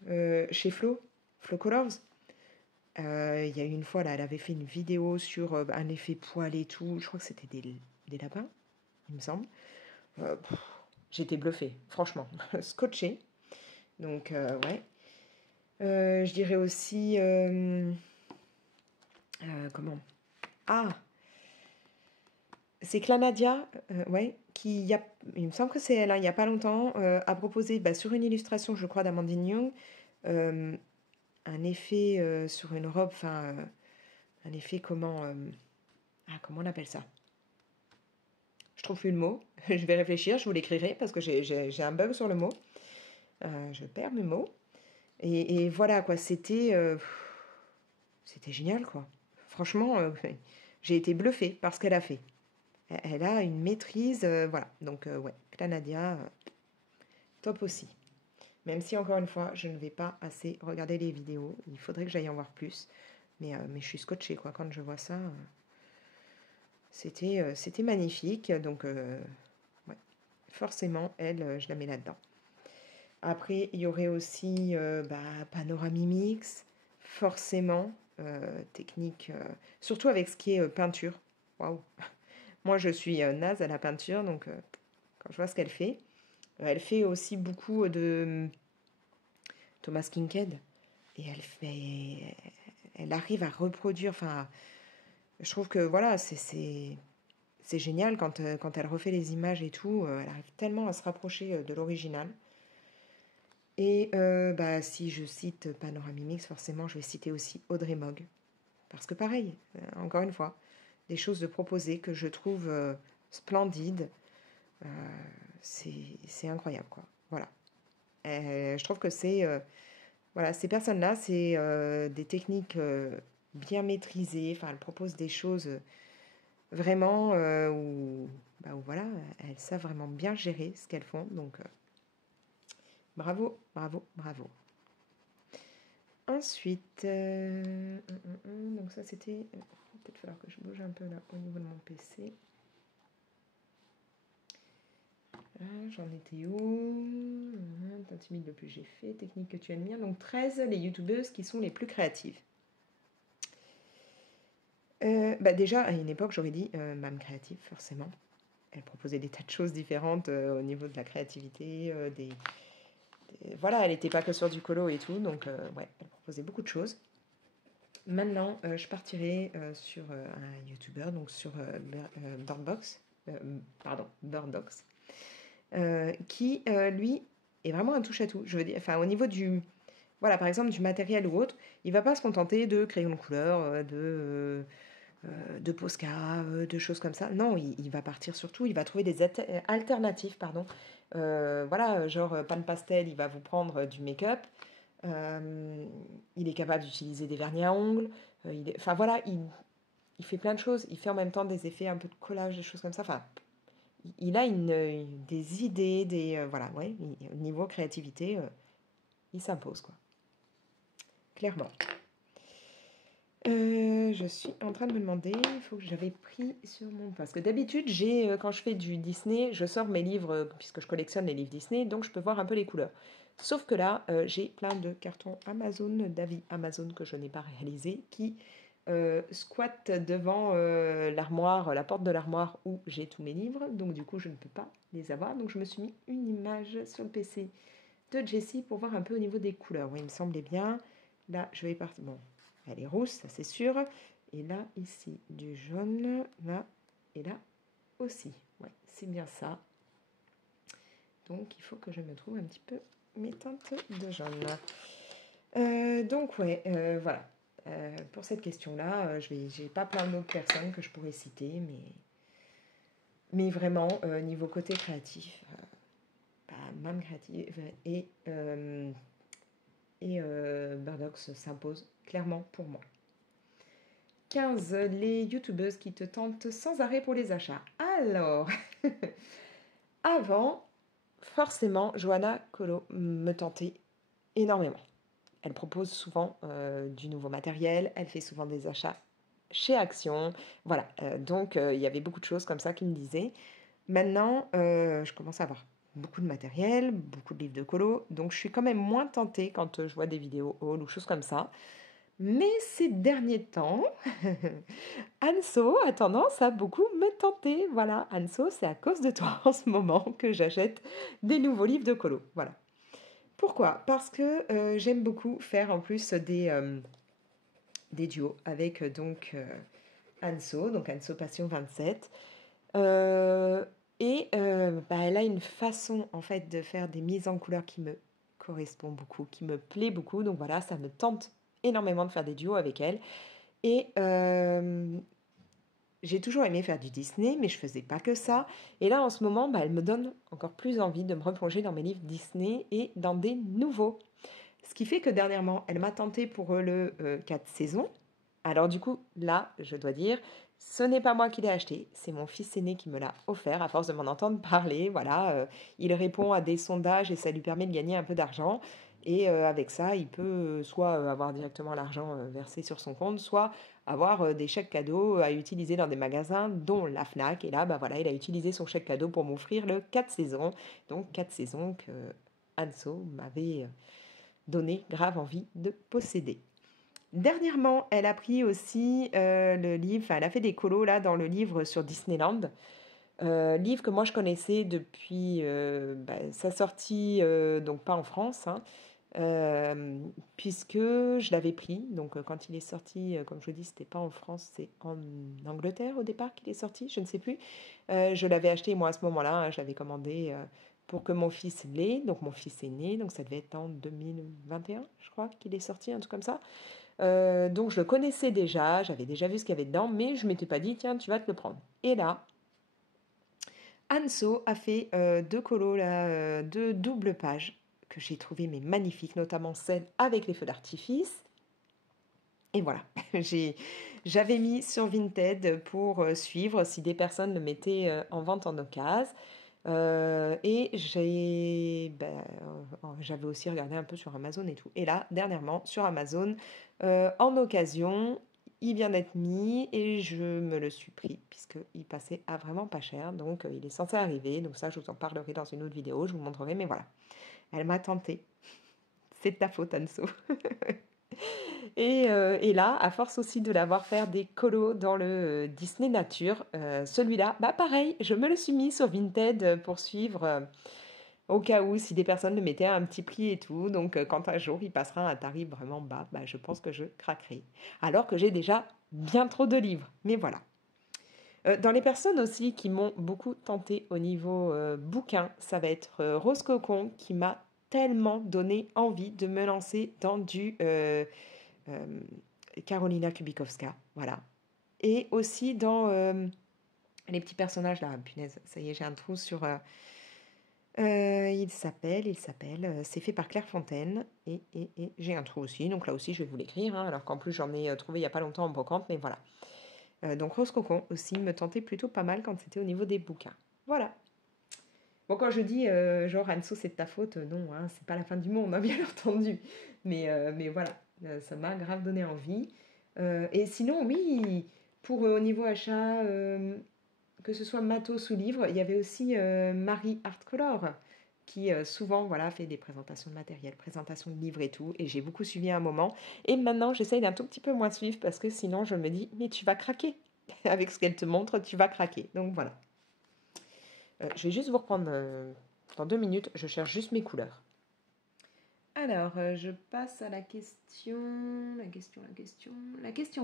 chez Flo Colors. Il y a eu une fois, là, elle avait fait une vidéo sur un effet poil et tout. Je crois que c'était des lapins, il me semble. J'étais bluffée, franchement, scotchée. Donc, ouais. Je dirais aussi... comment? Ah, c'est Clanadia, ouais, il me semble que c'est elle, hein, il n'y a pas longtemps, a proposé sur une illustration, je crois, d'Amandine Young, euh, un effet sur une robe, enfin, un effet comment on appelle ça? Je trouve plus le mot, je vais réfléchir, je vous l'écrirai parce que j'ai un bug sur le mot. Je perds mes mots. Et voilà, quoi, c'était génial, quoi. Franchement, j'ai été bluffée par ce qu'elle a fait. Elle a une maîtrise, voilà. Donc, ouais, Clanadia, top aussi. Même si, encore une fois, je ne vais pas assez regarder les vidéos. Il faudrait que j'aille en voir plus. Mais je suis scotchée, quoi. Quand je vois ça, c'était magnifique. Donc, ouais, forcément, elle, je la mets là-dedans. Après, il y aurait aussi Panoramimix, forcément, technique, surtout avec ce qui est peinture. Waouh! Moi, je suis naze à la peinture, donc quand je vois ce qu'elle fait, elle fait aussi beaucoup de Thomas Kinkade et elle arrive à reproduire. Enfin, je trouve que voilà, c'est génial quand elle refait les images et tout. Elle arrive tellement à se rapprocher de l'original. Et si je cite Panoramimix, forcément, je vais citer aussi Audrey Mogg. Parce que pareil, encore une fois, des choses de proposer que je trouve splendides. C'est incroyable, quoi. Voilà. Je trouve que voilà, ces personnes-là, c'est des techniques bien maîtrisées. Enfin, elles proposent des choses vraiment où voilà, elles savent vraiment bien gérer ce qu'elles font. Donc, bravo, bravo, bravo. Ensuite, donc ça c'était... Il va peut-être falloir que je bouge un peu là au niveau de mon PC. J'en étais où? T'intimides le plus j'ai fait. Technique que tu admires. Donc 13, les youtubeuses qui sont les plus créatives. Bah déjà, à une époque, j'aurais dit Mam Créative, forcément. Elle proposait des tas de choses différentes au niveau de la créativité, voilà, elle n'était pas que sur du colo et tout, donc ouais, elle proposait beaucoup de choses. Maintenant, je partirai sur un YouTuber, donc sur Birdbox, Birdbox, qui, lui, est vraiment un touche-à-tout. Je veux dire, enfin, au niveau du, voilà, par exemple, du matériel ou autre, il va pas se contenter de crayons de couleur, de Posca, de choses comme ça. Non, il va partir sur tout, il va trouver des alternatives, pardon. Voilà, genre pan pastel, il va vous prendre du make-up. Il est capable d'utiliser des vernis à ongles. Enfin voilà, il fait plein de choses. Il fait en même temps des effets un peu de collage, des choses comme ça. Enfin, il a des idées, voilà, ouais, au niveau créativité, il s'impose, quoi. Clairement. Je suis en train de me demander, il faut que j'avais pris sur mon... Parce que d'habitude, quand je fais du Disney, je sors mes livres, puisque je collectionne les livres Disney, donc je peux voir un peu les couleurs. Sauf que là, j'ai plein de cartons Amazon, d'avis Amazon que je n'ai pas réalisé, qui squattent devant l'armoire, la porte de l'armoire où j'ai tous mes livres. Donc du coup, je ne peux pas les avoir. Donc je me suis mis une image sur le PC de Jessie pour voir un peu au niveau des couleurs. Oui, il me semblait bien. Là, je vais partir... Bon, elle est rouge, ça c'est sûr. Et là, ici, du jaune. Là, et là aussi. Ouais, c'est bien ça. Donc, il faut que je me trouve un petit peu mes teintes de jaune. Donc, ouais, voilà. Pour cette question-là, j'ai pas plein d'autres personnes que je pourrais citer, mais vraiment, niveau côté créatif, Mam Créative et Burdox s'impose clairement pour moi. 15. Les youtubeuses qui te tentent sans arrêt pour les achats. Alors, avant, forcément, Johanna Colo me tentait énormément. Elle propose souvent du nouveau matériel, elle fait souvent des achats chez Action. Voilà, donc il y avait beaucoup de choses comme ça qui me disaient. Maintenant, je commence à avoir beaucoup de matériel, beaucoup de livres de colo, donc je suis quand même moins tentée quand je vois des vidéos haul ou choses comme ça. Mais ces derniers temps, Anso a tendance à beaucoup me tenter. Voilà, Anso, c'est à cause de toi en ce moment que j'achète des nouveaux livres de colo. Voilà. Pourquoi? Parce que j'aime beaucoup faire en plus des duos avec Anso, donc Anso Passion 27. Elle a une façon en fait de faire des mises en couleur qui me correspond beaucoup, qui me plaît beaucoup. Donc voilà, ça me tente énormément de faire des duos avec elle. Et j'ai toujours aimé faire du Disney, mais je faisais pas que ça. Et là, en ce moment, elle me donne encore plus envie de me replonger dans mes livres Disney et dans des nouveaux. Ce qui fait que dernièrement, elle m'a tenté pour le 4 saisons. Alors du coup, là, je dois dire, ce n'est pas moi qui l'ai acheté, c'est mon fils aîné qui me l'a offert à force de m'en entendre parler. Voilà, il répond à des sondages et ça lui permet de gagner un peu d'argent. Et avec ça, il peut soit avoir directement l'argent versé sur son compte, soit avoir des chèques cadeaux à utiliser dans des magasins, dont la Fnac. Et là, voilà, il a utilisé son chèque cadeau pour m'offrir le 4 saisons. Donc 4 saisons que Anso m'avait donné grave envie de posséder. Dernièrement, elle a pris aussi le livre, enfin elle a fait des colos là dans le livre sur Disneyland. Livre que moi je connaissais depuis sa sortie, donc pas en France, hein, puisque je l'avais pris. Donc quand il est sorti, comme je vous dis, c'était pas en France, c'est en Angleterre au départ qu'il est sorti, je ne sais plus. Je l'avais acheté moi à ce moment-là, hein, je l'avais commandé pour que mon fils l'ait, donc mon fils est né, donc ça devait être en 2021, je crois qu'il est sorti, un truc comme ça. Donc je le connaissais déjà, j'avais déjà vu ce qu'il y avait dedans, mais je ne m'étais pas dit, tiens, tu vas te le prendre. Et là, Anso a fait deux colos, là, deux doubles pages que j'ai trouvées mais magnifiques, notamment celle avec les feux d'artifice. Et voilà, j'avais mis sur Vinted pour suivre si des personnes le mettaient en vente en occasion. Et j'avais aussi regardé un peu sur Amazon et tout. Et là, dernièrement, sur Amazon, en occasion, il vient d'être mis et je me le suis pris puisqu'il passait à vraiment pas cher. Donc, il est censé arriver. Donc ça, je vous en parlerai dans une autre vidéo. Je vous montrerai. Mais voilà, elle m'a tenté. C'est de ta faute, Anso. Et là, à force aussi de l'avoir fait des colos dans le Disney Nature, celui-là, bah pareil, je me le suis mis sur Vinted pour suivre au cas où si des personnes le mettaient à un petit prix et tout. Donc quand un jour il passera à un tarif vraiment bas, bah, je pense que je craquerai. Alors que j'ai déjà bien trop de livres. Mais voilà. Dans les personnes aussi qui m'ont beaucoup tenté au niveau bouquin, ça va être Rose Cocon qui m'a tellement donné envie de me lancer dans du euh, Karolina Kubikowska, voilà. Et aussi dans les petits personnages là, punaise, ça y est, j'ai un trou sur... c'est fait par Claire Fontaine, et j'ai un trou aussi, donc là aussi je vais vous l'écrire, hein, alors qu'en plus j'en ai trouvé il n'y a pas longtemps en brocante, mais voilà. Donc Rose Cocon aussi me tentait plutôt pas mal quand c'était au niveau des bouquins. Voilà. Bon, quand je dis genre Anso c'est de ta faute, non, hein, c'est pas la fin du monde, hein, bien entendu. Mais voilà, ça m'a grave donné envie. Et sinon, oui, pour au niveau achat, que ce soit matos ou livre, il y avait aussi Marie Artcolor qui souvent voilà, fait des présentations de matériel, présentations de livres et tout. Et j'ai beaucoup suivi à un moment. Et maintenant, j'essaye d'un tout petit peu moins suivre parce que sinon, je me dis, mais tu vas craquer. Avec ce qu'elle te montre, tu vas craquer. Donc voilà. Je vais juste vous reprendre dans 2 minutes. Je cherche juste mes couleurs. Alors, je passe à la question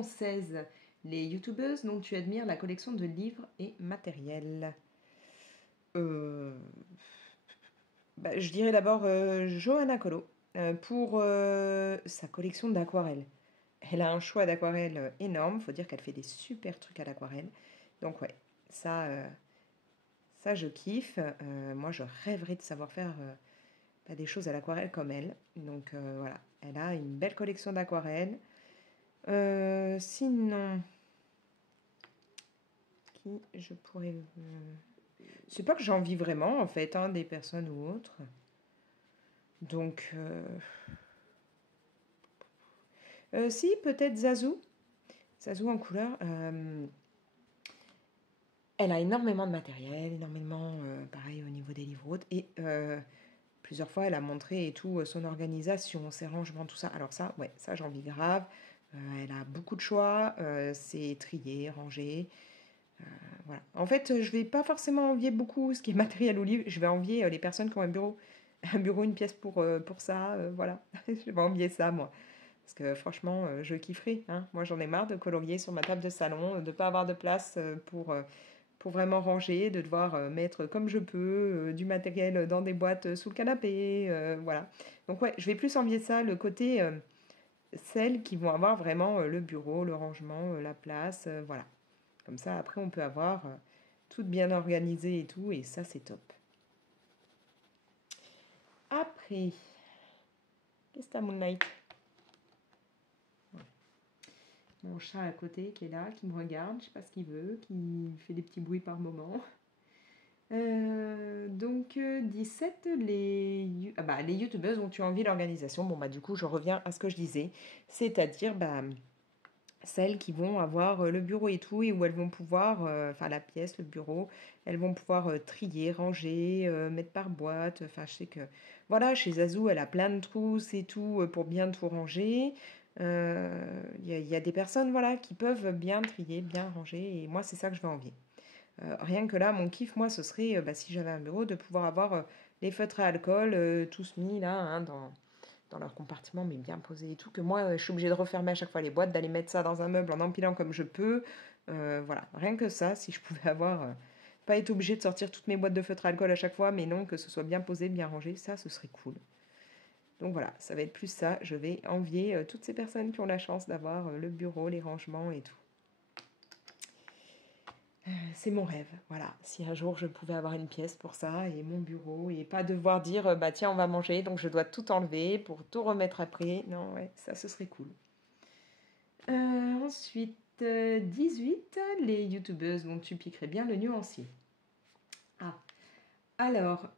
16. Les youtubeuses dont tu admires la collection de livres et matériel. Euh, je dirais d'abord Johanna Colo pour sa collection d'aquarelles. Elle a un choix d'aquarelles énorme. Faut dire qu'elle fait des super trucs à l'aquarelle. Donc ouais, ça, ça je kiffe. Moi, je rêverais de savoir faire des choses à l'aquarelle comme elle. Donc voilà, elle a une belle collection d'aquarelles. Sinon, qui je pourrais... c'est pas que j'en vis vraiment en fait, hein, des personnes ou autres. Donc, si, peut-être Zazou. Zazou en couleur. Elle a énormément de matériel, énormément, pareil, au niveau des livres autres. Et plusieurs fois, elle a montré et tout, son organisation, ses rangements, tout ça. Alors ça, ouais, ça, j'en vis grave. Elle a beaucoup de choix. C'est trié, rangé. Voilà. En fait, je vais pas forcément envier beaucoup ce qui est matériel ou livre. Je vais envier les personnes qui ont un bureau, une pièce pour ça. Voilà. Je vais envier ça, moi. Parce que franchement, je kifferais, hein. Moi, j'en ai marre de colorier sur ma table de salon, de ne pas avoir de place pour vraiment ranger, de devoir mettre comme je peux du matériel dans des boîtes sous le canapé. Voilà. Donc, ouais, je vais plus envier ça, le côté celles qui vont avoir vraiment le bureau, le rangement, la place. Voilà. Comme ça, après, on peut avoir tout bien organisé et tout, et ça, c'est top. Après, qu'est-ce que t'as, Moonlight? Mon chat à côté qui est là, qui me regarde, je sais pas ce qu'il veut, qui fait des petits bruits par moment. Donc 17, les youtubeuses ont eu envie l'organisation. Bon, bah du coup, je reviens à ce que je disais, c'est-à-dire celles qui vont avoir le bureau et tout, et où elles vont pouvoir, enfin la pièce, le bureau, elles vont pouvoir trier, ranger, mettre par boîte. Enfin, je sais que, voilà, chez Zazou, elle a plein de trousses et tout pour bien tout ranger. Il y a des personnes, voilà, qui peuvent bien trier, bien ranger, et moi, c'est ça que je vais envier. Rien que là, mon kiff, moi, ce serait, si j'avais un bureau, de pouvoir avoir les feutres à alcool tous mis là, hein, dans leur compartiment, mais bien posés et tout, que moi, je suis obligée de refermer à chaque fois les boîtes, d'aller mettre ça dans un meuble en empilant comme je peux. Voilà, rien que ça, si je pouvais avoir... pas être obligée de sortir toutes mes boîtes de feutres à alcool à chaque fois, mais non, que ce soit bien posé, bien rangé, ça, ce serait cool. Donc voilà, ça va être plus ça. Je vais envier toutes ces personnes qui ont la chance d'avoir le bureau, les rangements et tout. C'est mon rêve, voilà. Si un jour je pouvais avoir une pièce pour ça et mon bureau et pas devoir dire bah tiens on va manger donc je dois tout enlever pour tout remettre après. Non ouais, ça ce serait cool. Ensuite 18, les youtubeuses dont tu piquerais bien le nuancier. Ah, alors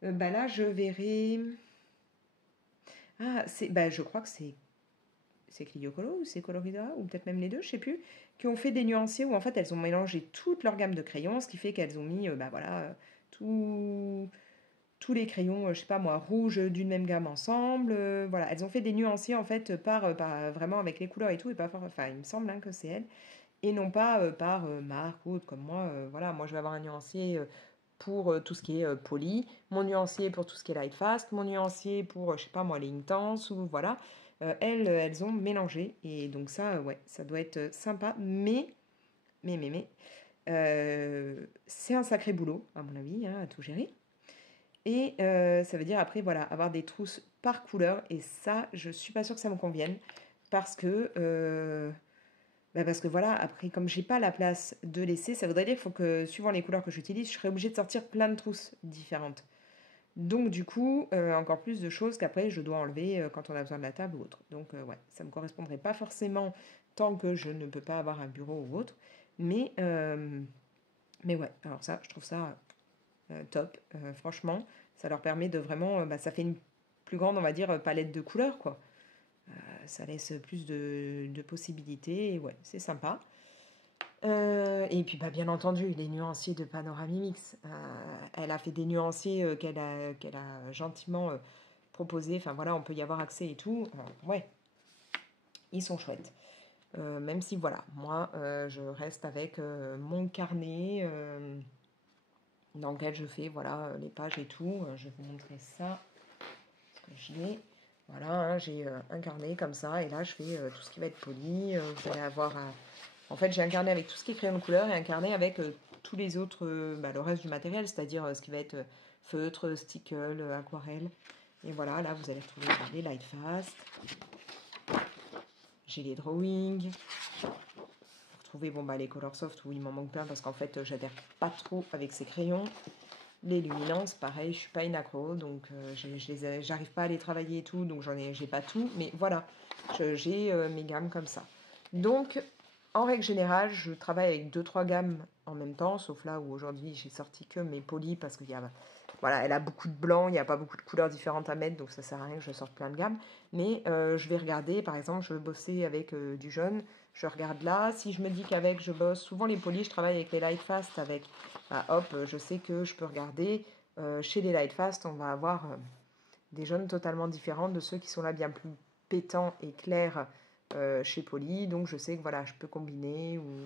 là je verrai. Ah je crois que c'est Clio Colo ou c'est Colorida, ou peut-être même les deux, je sais plus, qui ont fait des nuanciers où en fait elles ont mélangé toute leur gamme de crayons, ce qui fait qu'elles ont mis tous tous les crayons, je sais pas moi, rouges d'une même gamme ensemble. Voilà, elles ont fait des nuanciers en fait par vraiment avec les couleurs et tout, et pas, enfin il me semble hein, que c'est elles, et non pas par marque ou autre comme moi. Voilà, moi je vais avoir un nuancier pour tout ce qui est poly, mon nuancier pour tout ce qui est light fast, mon nuancier pour, je sais pas moi, les intenses, ou voilà. Elles ont mélangé, et donc ça, ouais, ça doit être sympa, mais, c'est un sacré boulot, à mon avis, hein, à tout gérer. Et ça veut dire après, voilà, avoir des trousses par couleur, et ça, je suis pas sûre que ça me convienne, parce que, parce que voilà, après, comme j'ai pas la place de laisser, ça voudrait dire qu'il faut que, suivant les couleurs que j'utilise, je serais obligée de sortir plein de trousses différentes. Donc du coup, encore plus de choses qu'après je dois enlever quand on a besoin de la table ou autre. Donc ouais, ça me correspondrait pas forcément tant que je ne peux pas avoir un bureau ou autre. Mais, euh, mais ouais, alors ça, je trouve ça top. Franchement, ça leur permet de vraiment, ça fait une plus grande, on va dire, palette de couleurs, quoi. Ça laisse plus de possibilités, et ouais, c'est sympa. Et puis, bien entendu, les nuanciers de Panoramimix. Elle a fait des nuanciers qu'elle a gentiment proposés. Enfin voilà, on peut y avoir accès et tout. Ouais, ils sont chouettes. Même si voilà, moi, je reste avec mon carnet dans lequel je fais voilà les pages et tout. Je vais vous montrer ça. Parce que je l'ai. Voilà, hein, j'ai un carnet comme ça. Et là, je fais tout ce qui va être poli. Vous allez avoir en fait, j'ai un carnet avec tout ce qui est crayon de couleur et un carnet avec tous les autres, le reste du matériel, c'est-à-dire ce qui va être feutre, stickle, aquarelle. Et voilà, là, vous allez retrouver les light fast. J'ai les drawings. Vous retrouvez les color soft où il m'en manque plein parce qu'en fait, j'adhère pas trop avec ces crayons. Les luminances, pareil, je suis pas une accro, donc j'arrive pas à les travailler et tout, donc j'ai pas tout. Mais voilà, j'ai mes gammes comme ça. Donc, en règle générale, je travaille avec deux trois gammes en même temps, sauf là où aujourd'hui j'ai sorti que mes polis parce qu'il y a, voilà, elle a beaucoup de blanc, il n'y a pas beaucoup de couleurs différentes à mettre, donc ça sert à rien que je sorte plein de gammes. Mais je vais regarder, par exemple, je veux bosser avec du jaune, je regarde là. Si je me dis qu'avec je bosse, souvent les polis, je travaille avec les light fast, avec, hop, je sais que je peux regarder. Chez les light fast, on va avoir des jaunes totalement différents de ceux qui sont là bien plus pétants et clairs chez Poly. Donc je sais que voilà, je peux combiner ou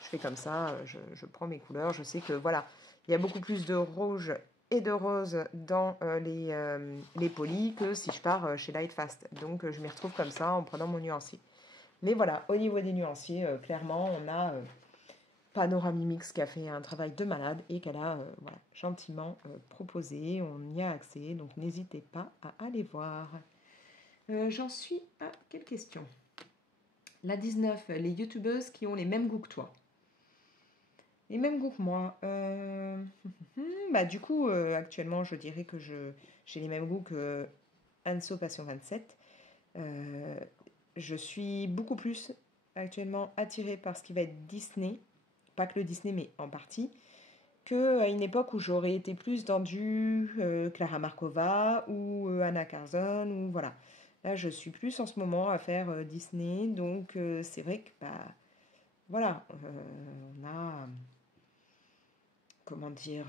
je fais comme ça, je prends mes couleurs. Je sais que voilà, il y a beaucoup plus de rouge et de rose dans les Poly que si je pars chez Lightfast. Donc je m'y retrouve comme ça en prenant mon nuancier. Mais voilà, au niveau des nuanciers, clairement, on a Panoramimix qui a fait un travail de malade et qu'elle a voilà, gentiment proposé. On y a accès, donc n'hésitez pas à aller voir. J'en suis à quelle question? La 19, les youtubeuses qui ont les mêmes goûts que toi. Les mêmes goûts que moi. Du coup, actuellement, je dirais que j'ai les mêmes goûts que Anso Passion 27. Je suis beaucoup plus actuellement attirée par ce qui va être Disney. Pas que le Disney, mais en partie. Qu'à une époque où j'aurais été plus dans du Clara Markova ou Anna Carson. Ou voilà. Là, je suis plus en ce moment à faire Disney. Donc, c'est vrai que, voilà, on a, comment dire,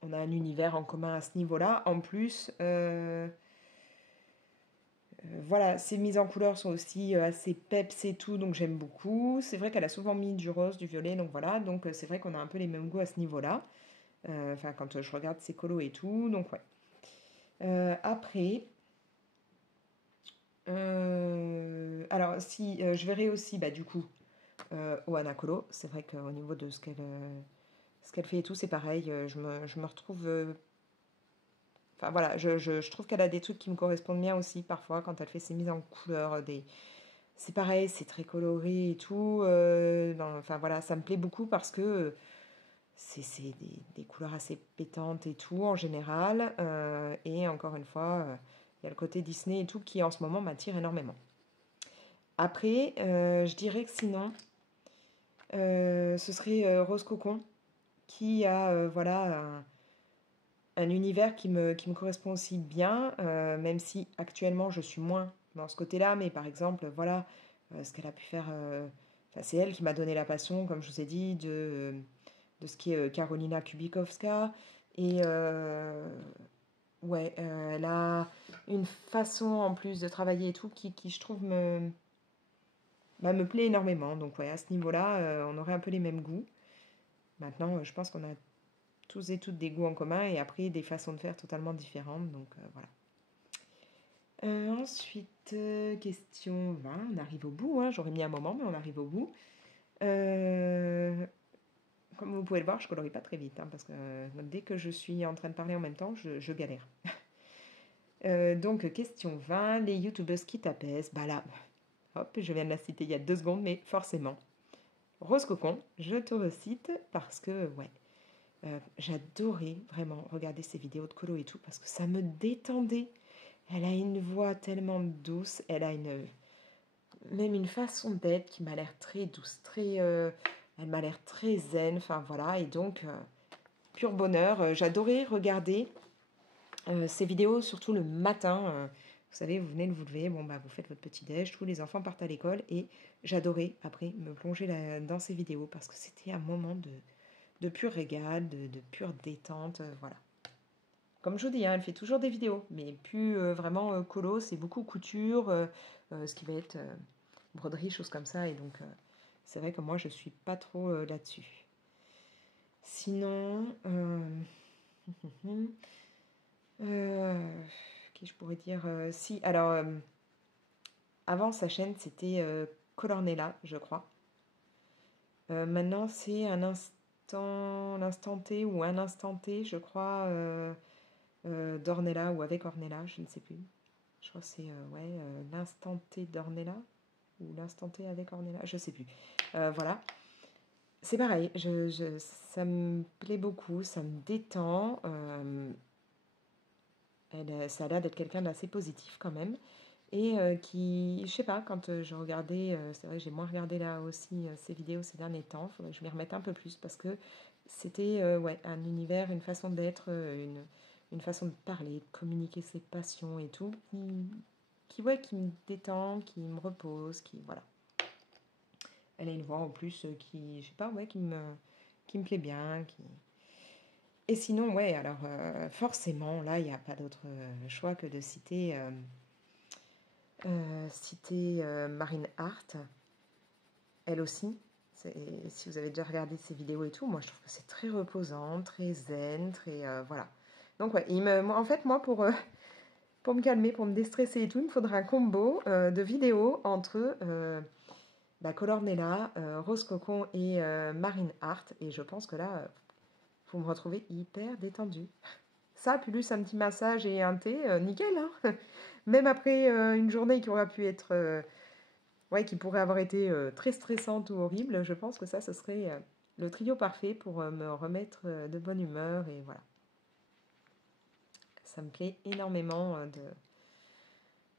on a un univers en commun à ce niveau-là. En plus, voilà, ses mises en couleur sont aussi assez peps et tout, donc j'aime beaucoup. C'est vrai qu'elle a souvent mis du rose, du violet, donc voilà. Donc c'est vrai qu'on a un peu les mêmes goûts à ce niveau-là. Enfin, quand je regarde ses colos et tout, donc ouais. Après, alors si je verrai aussi, du coup, Oana Colo, c'est vrai qu'au niveau de ce qu'elle fait et tout, c'est pareil. Je me retrouve. Enfin voilà, je trouve qu'elle a des trucs qui me correspondent bien aussi parfois quand elle fait ses mises en couleur. C'est pareil, c'est très coloré et tout. Enfin voilà, ça me plaît beaucoup parce que c'est des couleurs assez pétantes et tout en général. Et encore une fois, il y a le côté Disney et tout qui en ce moment m'attire énormément. Après, je dirais que sinon, ce serait Rose Cocon qui a voilà un univers qui me correspond aussi bien, même si actuellement je suis moins dans ce côté-là, mais par exemple, voilà, ce qu'elle a pu faire, c'est elle qui m'a donné la passion, comme je vous ai dit, de ce qui est Karolina Kubikowska, Et ouais, elle a une façon en plus de travailler et tout qui je trouve, me plaît énormément. Donc ouais, à ce niveau-là, on aurait un peu les mêmes goûts. Maintenant, je pense qu'on a tous et toutes des goûts en commun et après des façons de faire totalement différentes. Donc voilà. Ensuite, question 20. On arrive au bout, hein. J'aurais mis un moment, mais on arrive au bout. Comme vous pouvez le voir, je colorie pas très vite, hein, parce que dès que je suis en train de parler en même temps, je galère. Donc, question 20, les youtubeuses qui t'apaisent. Bah là, hop, je viens de la citer il y a 2 secondes, mais forcément. Rose Cocon, je te recite parce que, ouais, j'adorais vraiment regarder ses vidéos de colo et tout, parce que ça me détendait. Elle a une voix tellement douce, elle a même une façon d'être qui m'a l'air très douce, elle m'a l'air très zen, enfin voilà, et donc, pur bonheur. J'adorais regarder ces vidéos, surtout le matin. Vous savez, vous venez de vous lever, bon, bah, vous faites votre petit déj, tous les enfants partent à l'école et j'adorais après me plonger dans ces vidéos parce que c'était un moment de pur régal, de pure détente. Voilà. Comme je vous dis, hein, elle fait toujours des vidéos, mais plus vraiment colo, c'est beaucoup couture, ce qui va être broderie, choses comme ça. Et donc, c'est vrai que moi, je suis pas trop là-dessus. Sinon, qui je pourrais dire si, alors, avant sa chaîne, c'était Colornella, je crois. Maintenant, c'est l'instant T ou un instant T, je crois, d'Ornella ou avec Ornella, je ne sais plus. Je crois que c'est ouais, l'instant T d'Ornella ou l'instant T avec Ornella, je ne sais plus. Voilà. C'est pareil, ça me plaît beaucoup, ça me détend. Ça a l'air d'être quelqu'un d'assez positif quand même. Et qui, je sais pas, quand je regardais, c'est vrai que j'ai moins regardé là aussi ces vidéos ces derniers temps, il faudrait que je m'y remette un peu plus parce que c'était ouais, un univers, une façon d'être, une façon de parler, de communiquer ses passions et tout, ouais, qui me détend, qui me repose, qui, voilà. Elle a une voix en plus qui, je sais pas, ouais, qui me plaît bien. Et sinon, ouais, alors forcément, là, il n'y a pas d'autre choix que de citer Marine Hart, elle aussi. Si vous avez déjà regardé ses vidéos et tout, moi je trouve que c'est très reposant, très zen, très voilà. Donc ouais, en fait moi pour me calmer, pour me déstresser et tout, il me faudra un combo de vidéos entre Colornella, Rose Cocon et Marine Hart. Et je pense que là, vous me retrouvez hyper détendue. Ça, plus un petit massage et un thé, nickel, hein. Même après une journée qui aurait pu être ouais, qui pourrait avoir été très stressante ou horrible, je pense que ça, ce serait le trio parfait pour me remettre de bonne humeur. Et voilà. Ça me plaît énormément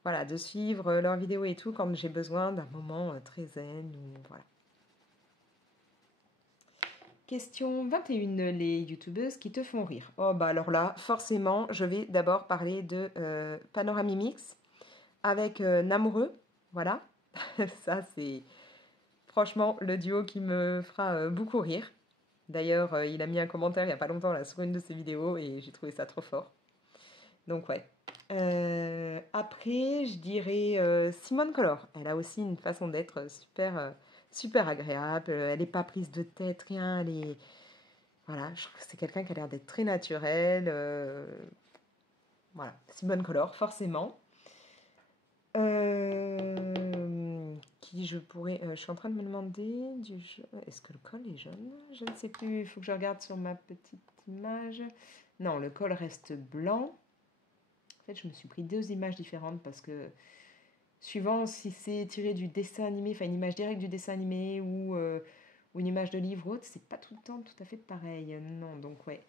voilà, de suivre leurs vidéos et tout quand j'ai besoin d'un moment très zen. Ou, voilà. Question 21. Les youtubeuses qui te font rire. Oh, bah alors là, forcément, je vais d'abord parler de Panoramimix avec Namoureux. Voilà. Ça, c'est franchement le duo qui me fera beaucoup rire. D'ailleurs, il a mis un commentaire il n'y a pas longtemps là, sur une de ses vidéos et j'ai trouvé ça trop fort. Donc ouais. Après, je dirais Simone Color. Elle a aussi une façon d'être super agréable. Elle n'est pas prise de tête, rien. Voilà, je trouve que c'est quelqu'un qui a l'air d'être très naturel. Voilà, Simone Color, forcément. Qui je pourrais... je suis en train de me demander est-ce que le col est jaune? Je ne sais plus, il faut que je regarde sur ma petite image. Non, le col reste blanc. En fait, je me suis pris 2 images différentes parce que suivant si c'est tiré du dessin animé, enfin une image directe du dessin animé ou une image de livre ou autre, c'est pas tout le temps tout à fait pareil. Non, donc ouais.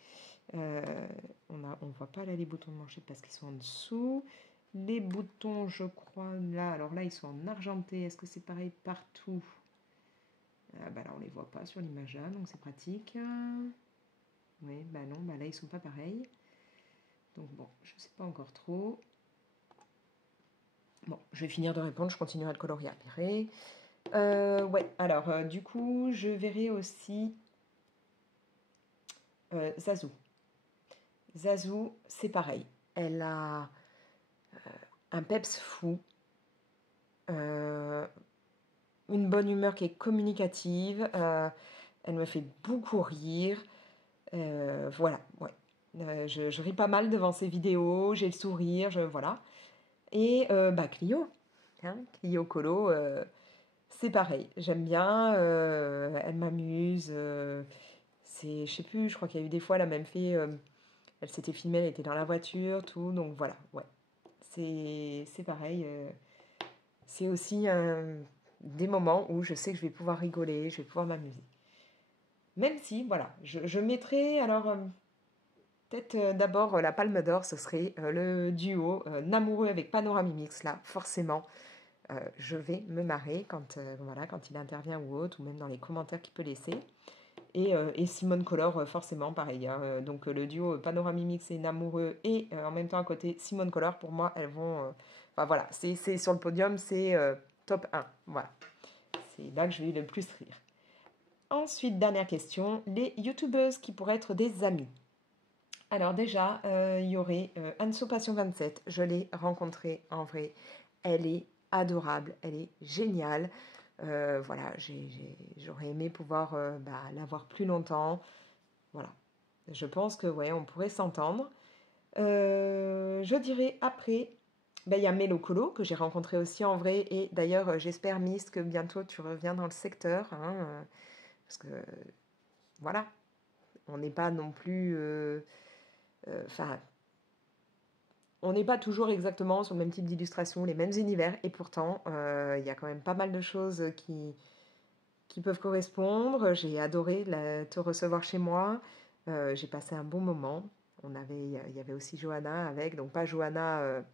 On voit pas là les boutons de manchette parce qu'ils sont en dessous. Les boutons, je crois, là, alors là, ils sont en argenté. Est-ce que c'est pareil partout? Bah là, on les voit pas sur l'image là, donc c'est pratique. Oui, bah non, bah là, ils sont pas pareils. Donc bon, je sais pas encore trop. Bon, je vais finir de répondre, je continuerai à le colorier après. Ouais, alors, du coup, je verrai aussi Zazu. Zazu, c'est pareil. Elle a un peps fou, euh, une bonne humeur qui est communicative, elle me fait beaucoup rire. Voilà, ouais. Je ris pas mal devant ses vidéos, j'ai le sourire, voilà. Et Clio, hein, Clio Colo, c'est pareil. J'aime bien, elle m'amuse. Je sais plus, je crois qu'il y a eu des fois, elle a même fait, elle s'était filmée, elle était dans la voiture, tout. Donc voilà, ouais. C'est pareil. C'est aussi des moments où je sais que je vais pouvoir rigoler, je vais pouvoir m'amuser. Même si, voilà, je mettrai, alors peut-être d'abord la Palme d'Or, ce serait le duo Namoureux avec Panoramimix, là, forcément. Je vais me marrer voilà, quand il intervient ou autre, ou même dans les commentaires qu'il peut laisser. Et Simone Collor, forcément, pareil, hein. Donc le duo Panoramimix et Namoureux, et en même temps à côté Simone Collor, pour moi, elles vont... Enfin voilà, c'est sur le podium, c'est top 1. Voilà, c'est là que je vais le plus rire. Ensuite, dernière question, les youtubeuses qui pourraient être des amies. Alors déjà, il y aurait Anso Passion 27. Je l'ai rencontrée en vrai. Elle est adorable, elle est géniale. Voilà, j'aurais aimé pouvoir la voir plus longtemps. Voilà, je pense que ouais, on pourrait s'entendre. Je dirais après, il y a Mélo Colo que j'ai rencontré aussi en vrai. Et d'ailleurs, j'espère, Miss, que bientôt tu reviens dans le secteur. Hein, parce que voilà, on n'est pas non plus... Enfin, on n'est pas toujours exactement sur le même type d'illustration, les mêmes univers, et pourtant, il y a quand même pas mal de choses qui peuvent correspondre. J'ai adoré te recevoir chez moi. J'ai passé un bon moment. Il y avait aussi Johanna avec, donc pas Johanna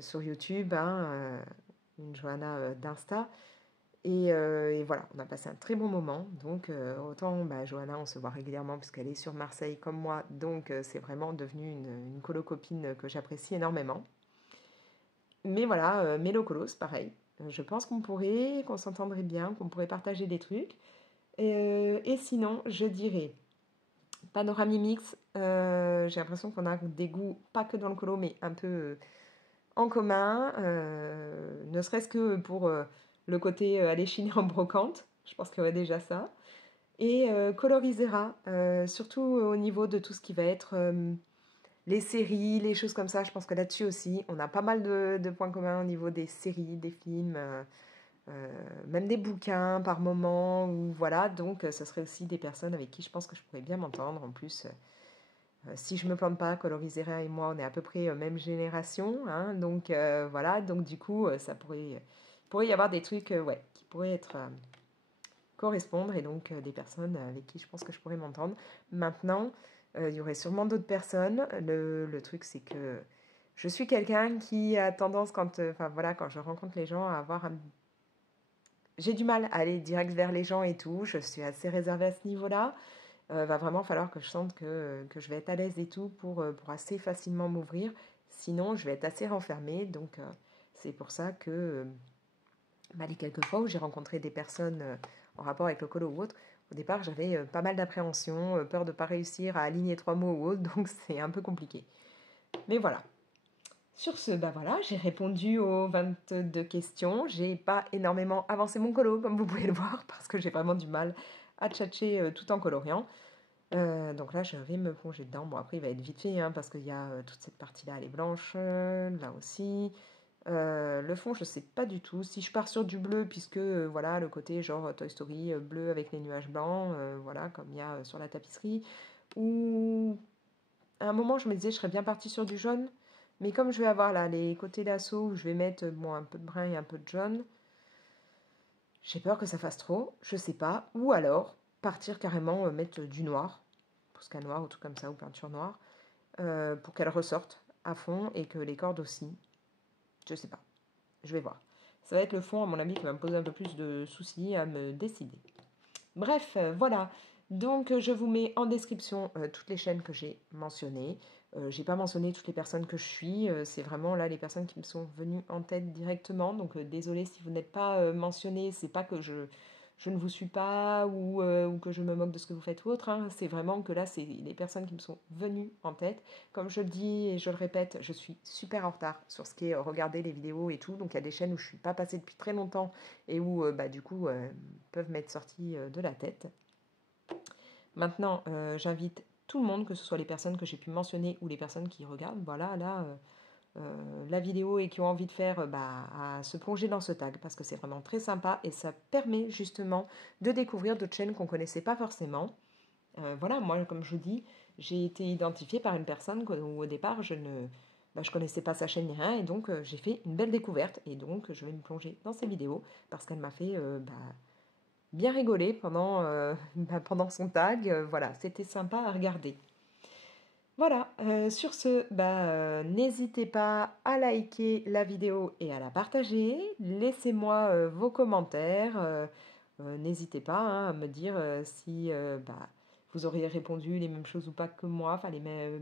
sur YouTube, hein, une Johanna d'Insta. Et voilà, on a passé un très bon moment. Donc, autant Johanna, on se voit régulièrement puisqu'elle est sur Marseille comme moi. Donc, c'est vraiment devenu une colo-copine que j'apprécie énormément. Mais voilà, Mélo Colo, c'est pareil. Je pense qu'on s'entendrait bien, qu'on pourrait partager des trucs. Et sinon, je dirais Panoramimix. J'ai l'impression qu'on a des goûts, pas que dans le colo, mais un peu en commun. Ne serait-ce que pour le côté aller chiner en brocante. Je pense qu'il y aurait déjà ça. Et Colorisera, surtout au niveau de tout ce qui va être les séries, les choses comme ça. Je pense que là-dessus aussi, on a pas mal de points communs au niveau des séries, des films, même des bouquins par moment. Ou voilà, donc ce serait aussi des personnes avec qui je pense que je pourrais bien m'entendre. En plus, si je me plante pas, Colorisera et moi, on est à peu près même génération. Hein, donc voilà, donc du coup, ça pourrait y avoir des trucs ouais, qui pourraient être... correspondre et donc des personnes avec qui je pense que je pourrais m'entendre. Maintenant, il y aurait sûrement d'autres personnes. Le truc, c'est que je suis quelqu'un qui a tendance, quand je rencontre les gens, à avoir un... J'ai du mal à aller direct vers les gens et tout. Je suis assez réservée à ce niveau-là. Va vraiment falloir que je sente que je vais être à l'aise et tout pour assez facilement m'ouvrir. Sinon, je vais être assez renfermée. Donc, c'est pour ça que les quelques fois où j'ai rencontré des personnes en rapport avec le colo ou autre, au départ, j'avais pas mal d'appréhension, peur de ne pas réussir à aligner 3 mots ou autre, donc c'est un peu compliqué. Mais voilà. Sur ce, voilà, j'ai répondu aux 22 questions. J'ai pas énormément avancé mon colo, comme vous pouvez le voir, parce que j'ai vraiment du mal à tchatcher tout en coloriant. Donc là, je vais me plonger dedans. Bon, après, il va être vite fait, hein, parce qu'il y a toute cette partie-là, elle est blanche, là aussi. Le fond, je sais pas du tout. Si je pars sur du bleu, puisque voilà, le côté genre Toy Story bleu avec les nuages blancs, voilà, comme il y a sur la tapisserie. Ou à un moment, je me disais, je serais bien partie sur du jaune. Mais comme je vais avoir là les côtés d'assaut où je vais mettre un peu de brun et un peu de jaune, j'ai peur que ça fasse trop. Je sais pas. Ou alors partir carrément mettre du noir, Posca noir ou tout comme ça, ou peinture noire, pour qu'elle ressorte à fond et que les cordes aussi. Je sais pas. Je vais voir. Ça va être le fond, à mon avis, qui va me poser un peu plus de soucis à me décider. Bref, voilà. Donc, je vous mets en description toutes les chaînes que j'ai mentionnées. J'ai pas mentionné toutes les personnes que je suis. C'est vraiment là les personnes qui me sont venues en tête directement. Donc, désolé si vous n'êtes pas mentionné. C'est pas que je ne vous suis pas ou que je me moque de ce que vous faites ou autre, hein. C'est vraiment que là, c'est les personnes qui me sont venues en tête. Comme je le dis et je le répète, je suis super en retard sur ce qui est regarder les vidéos et tout. Donc il y a des chaînes où je ne suis pas passée depuis très longtemps et où du coup peuvent m'être sorties de la tête. Maintenant, j'invite tout le monde, que ce soit les personnes que j'ai pu mentionner ou les personnes qui regardent, voilà, là, la vidéo et qui ont envie de faire, à se plonger dans ce tag parce que c'est vraiment très sympa et ça permet justement de découvrir d'autres chaînes qu'on ne connaissait pas forcément. Voilà, moi, comme je vous dis, j'ai été identifiée par une personne où au départ, je connaissais pas sa chaîne ni rien et donc j'ai fait une belle découverte et donc je vais me plonger dans ses vidéos parce qu'elle m'a fait bien rigoler pendant son tag. Voilà, c'était sympa à regarder. Voilà, sur ce, n'hésitez pas à liker la vidéo et à la partager. Laissez-moi vos commentaires. N'hésitez pas hein, à me dire si vous auriez répondu les mêmes choses ou pas que moi, enfin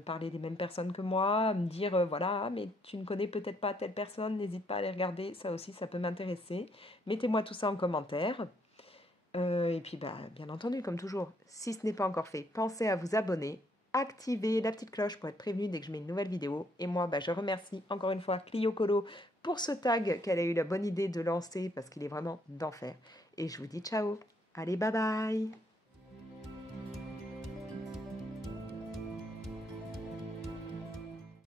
parler des mêmes personnes que moi, me dire voilà, mais tu ne connais peut-être pas telle personne, n'hésite pas à les regarder, ça aussi ça peut m'intéresser. Mettez-moi tout ça en commentaire. Et puis, bien entendu, comme toujours, si ce n'est pas encore fait, pensez à vous abonner, activez la petite cloche pour être prévenu dès que je mets une nouvelle vidéo. Et moi, je remercie encore une fois Clio Colo pour ce tag qu'elle a eu la bonne idée de lancer parce qu'il est vraiment d'enfer. Et je vous dis ciao. Allez, bye bye.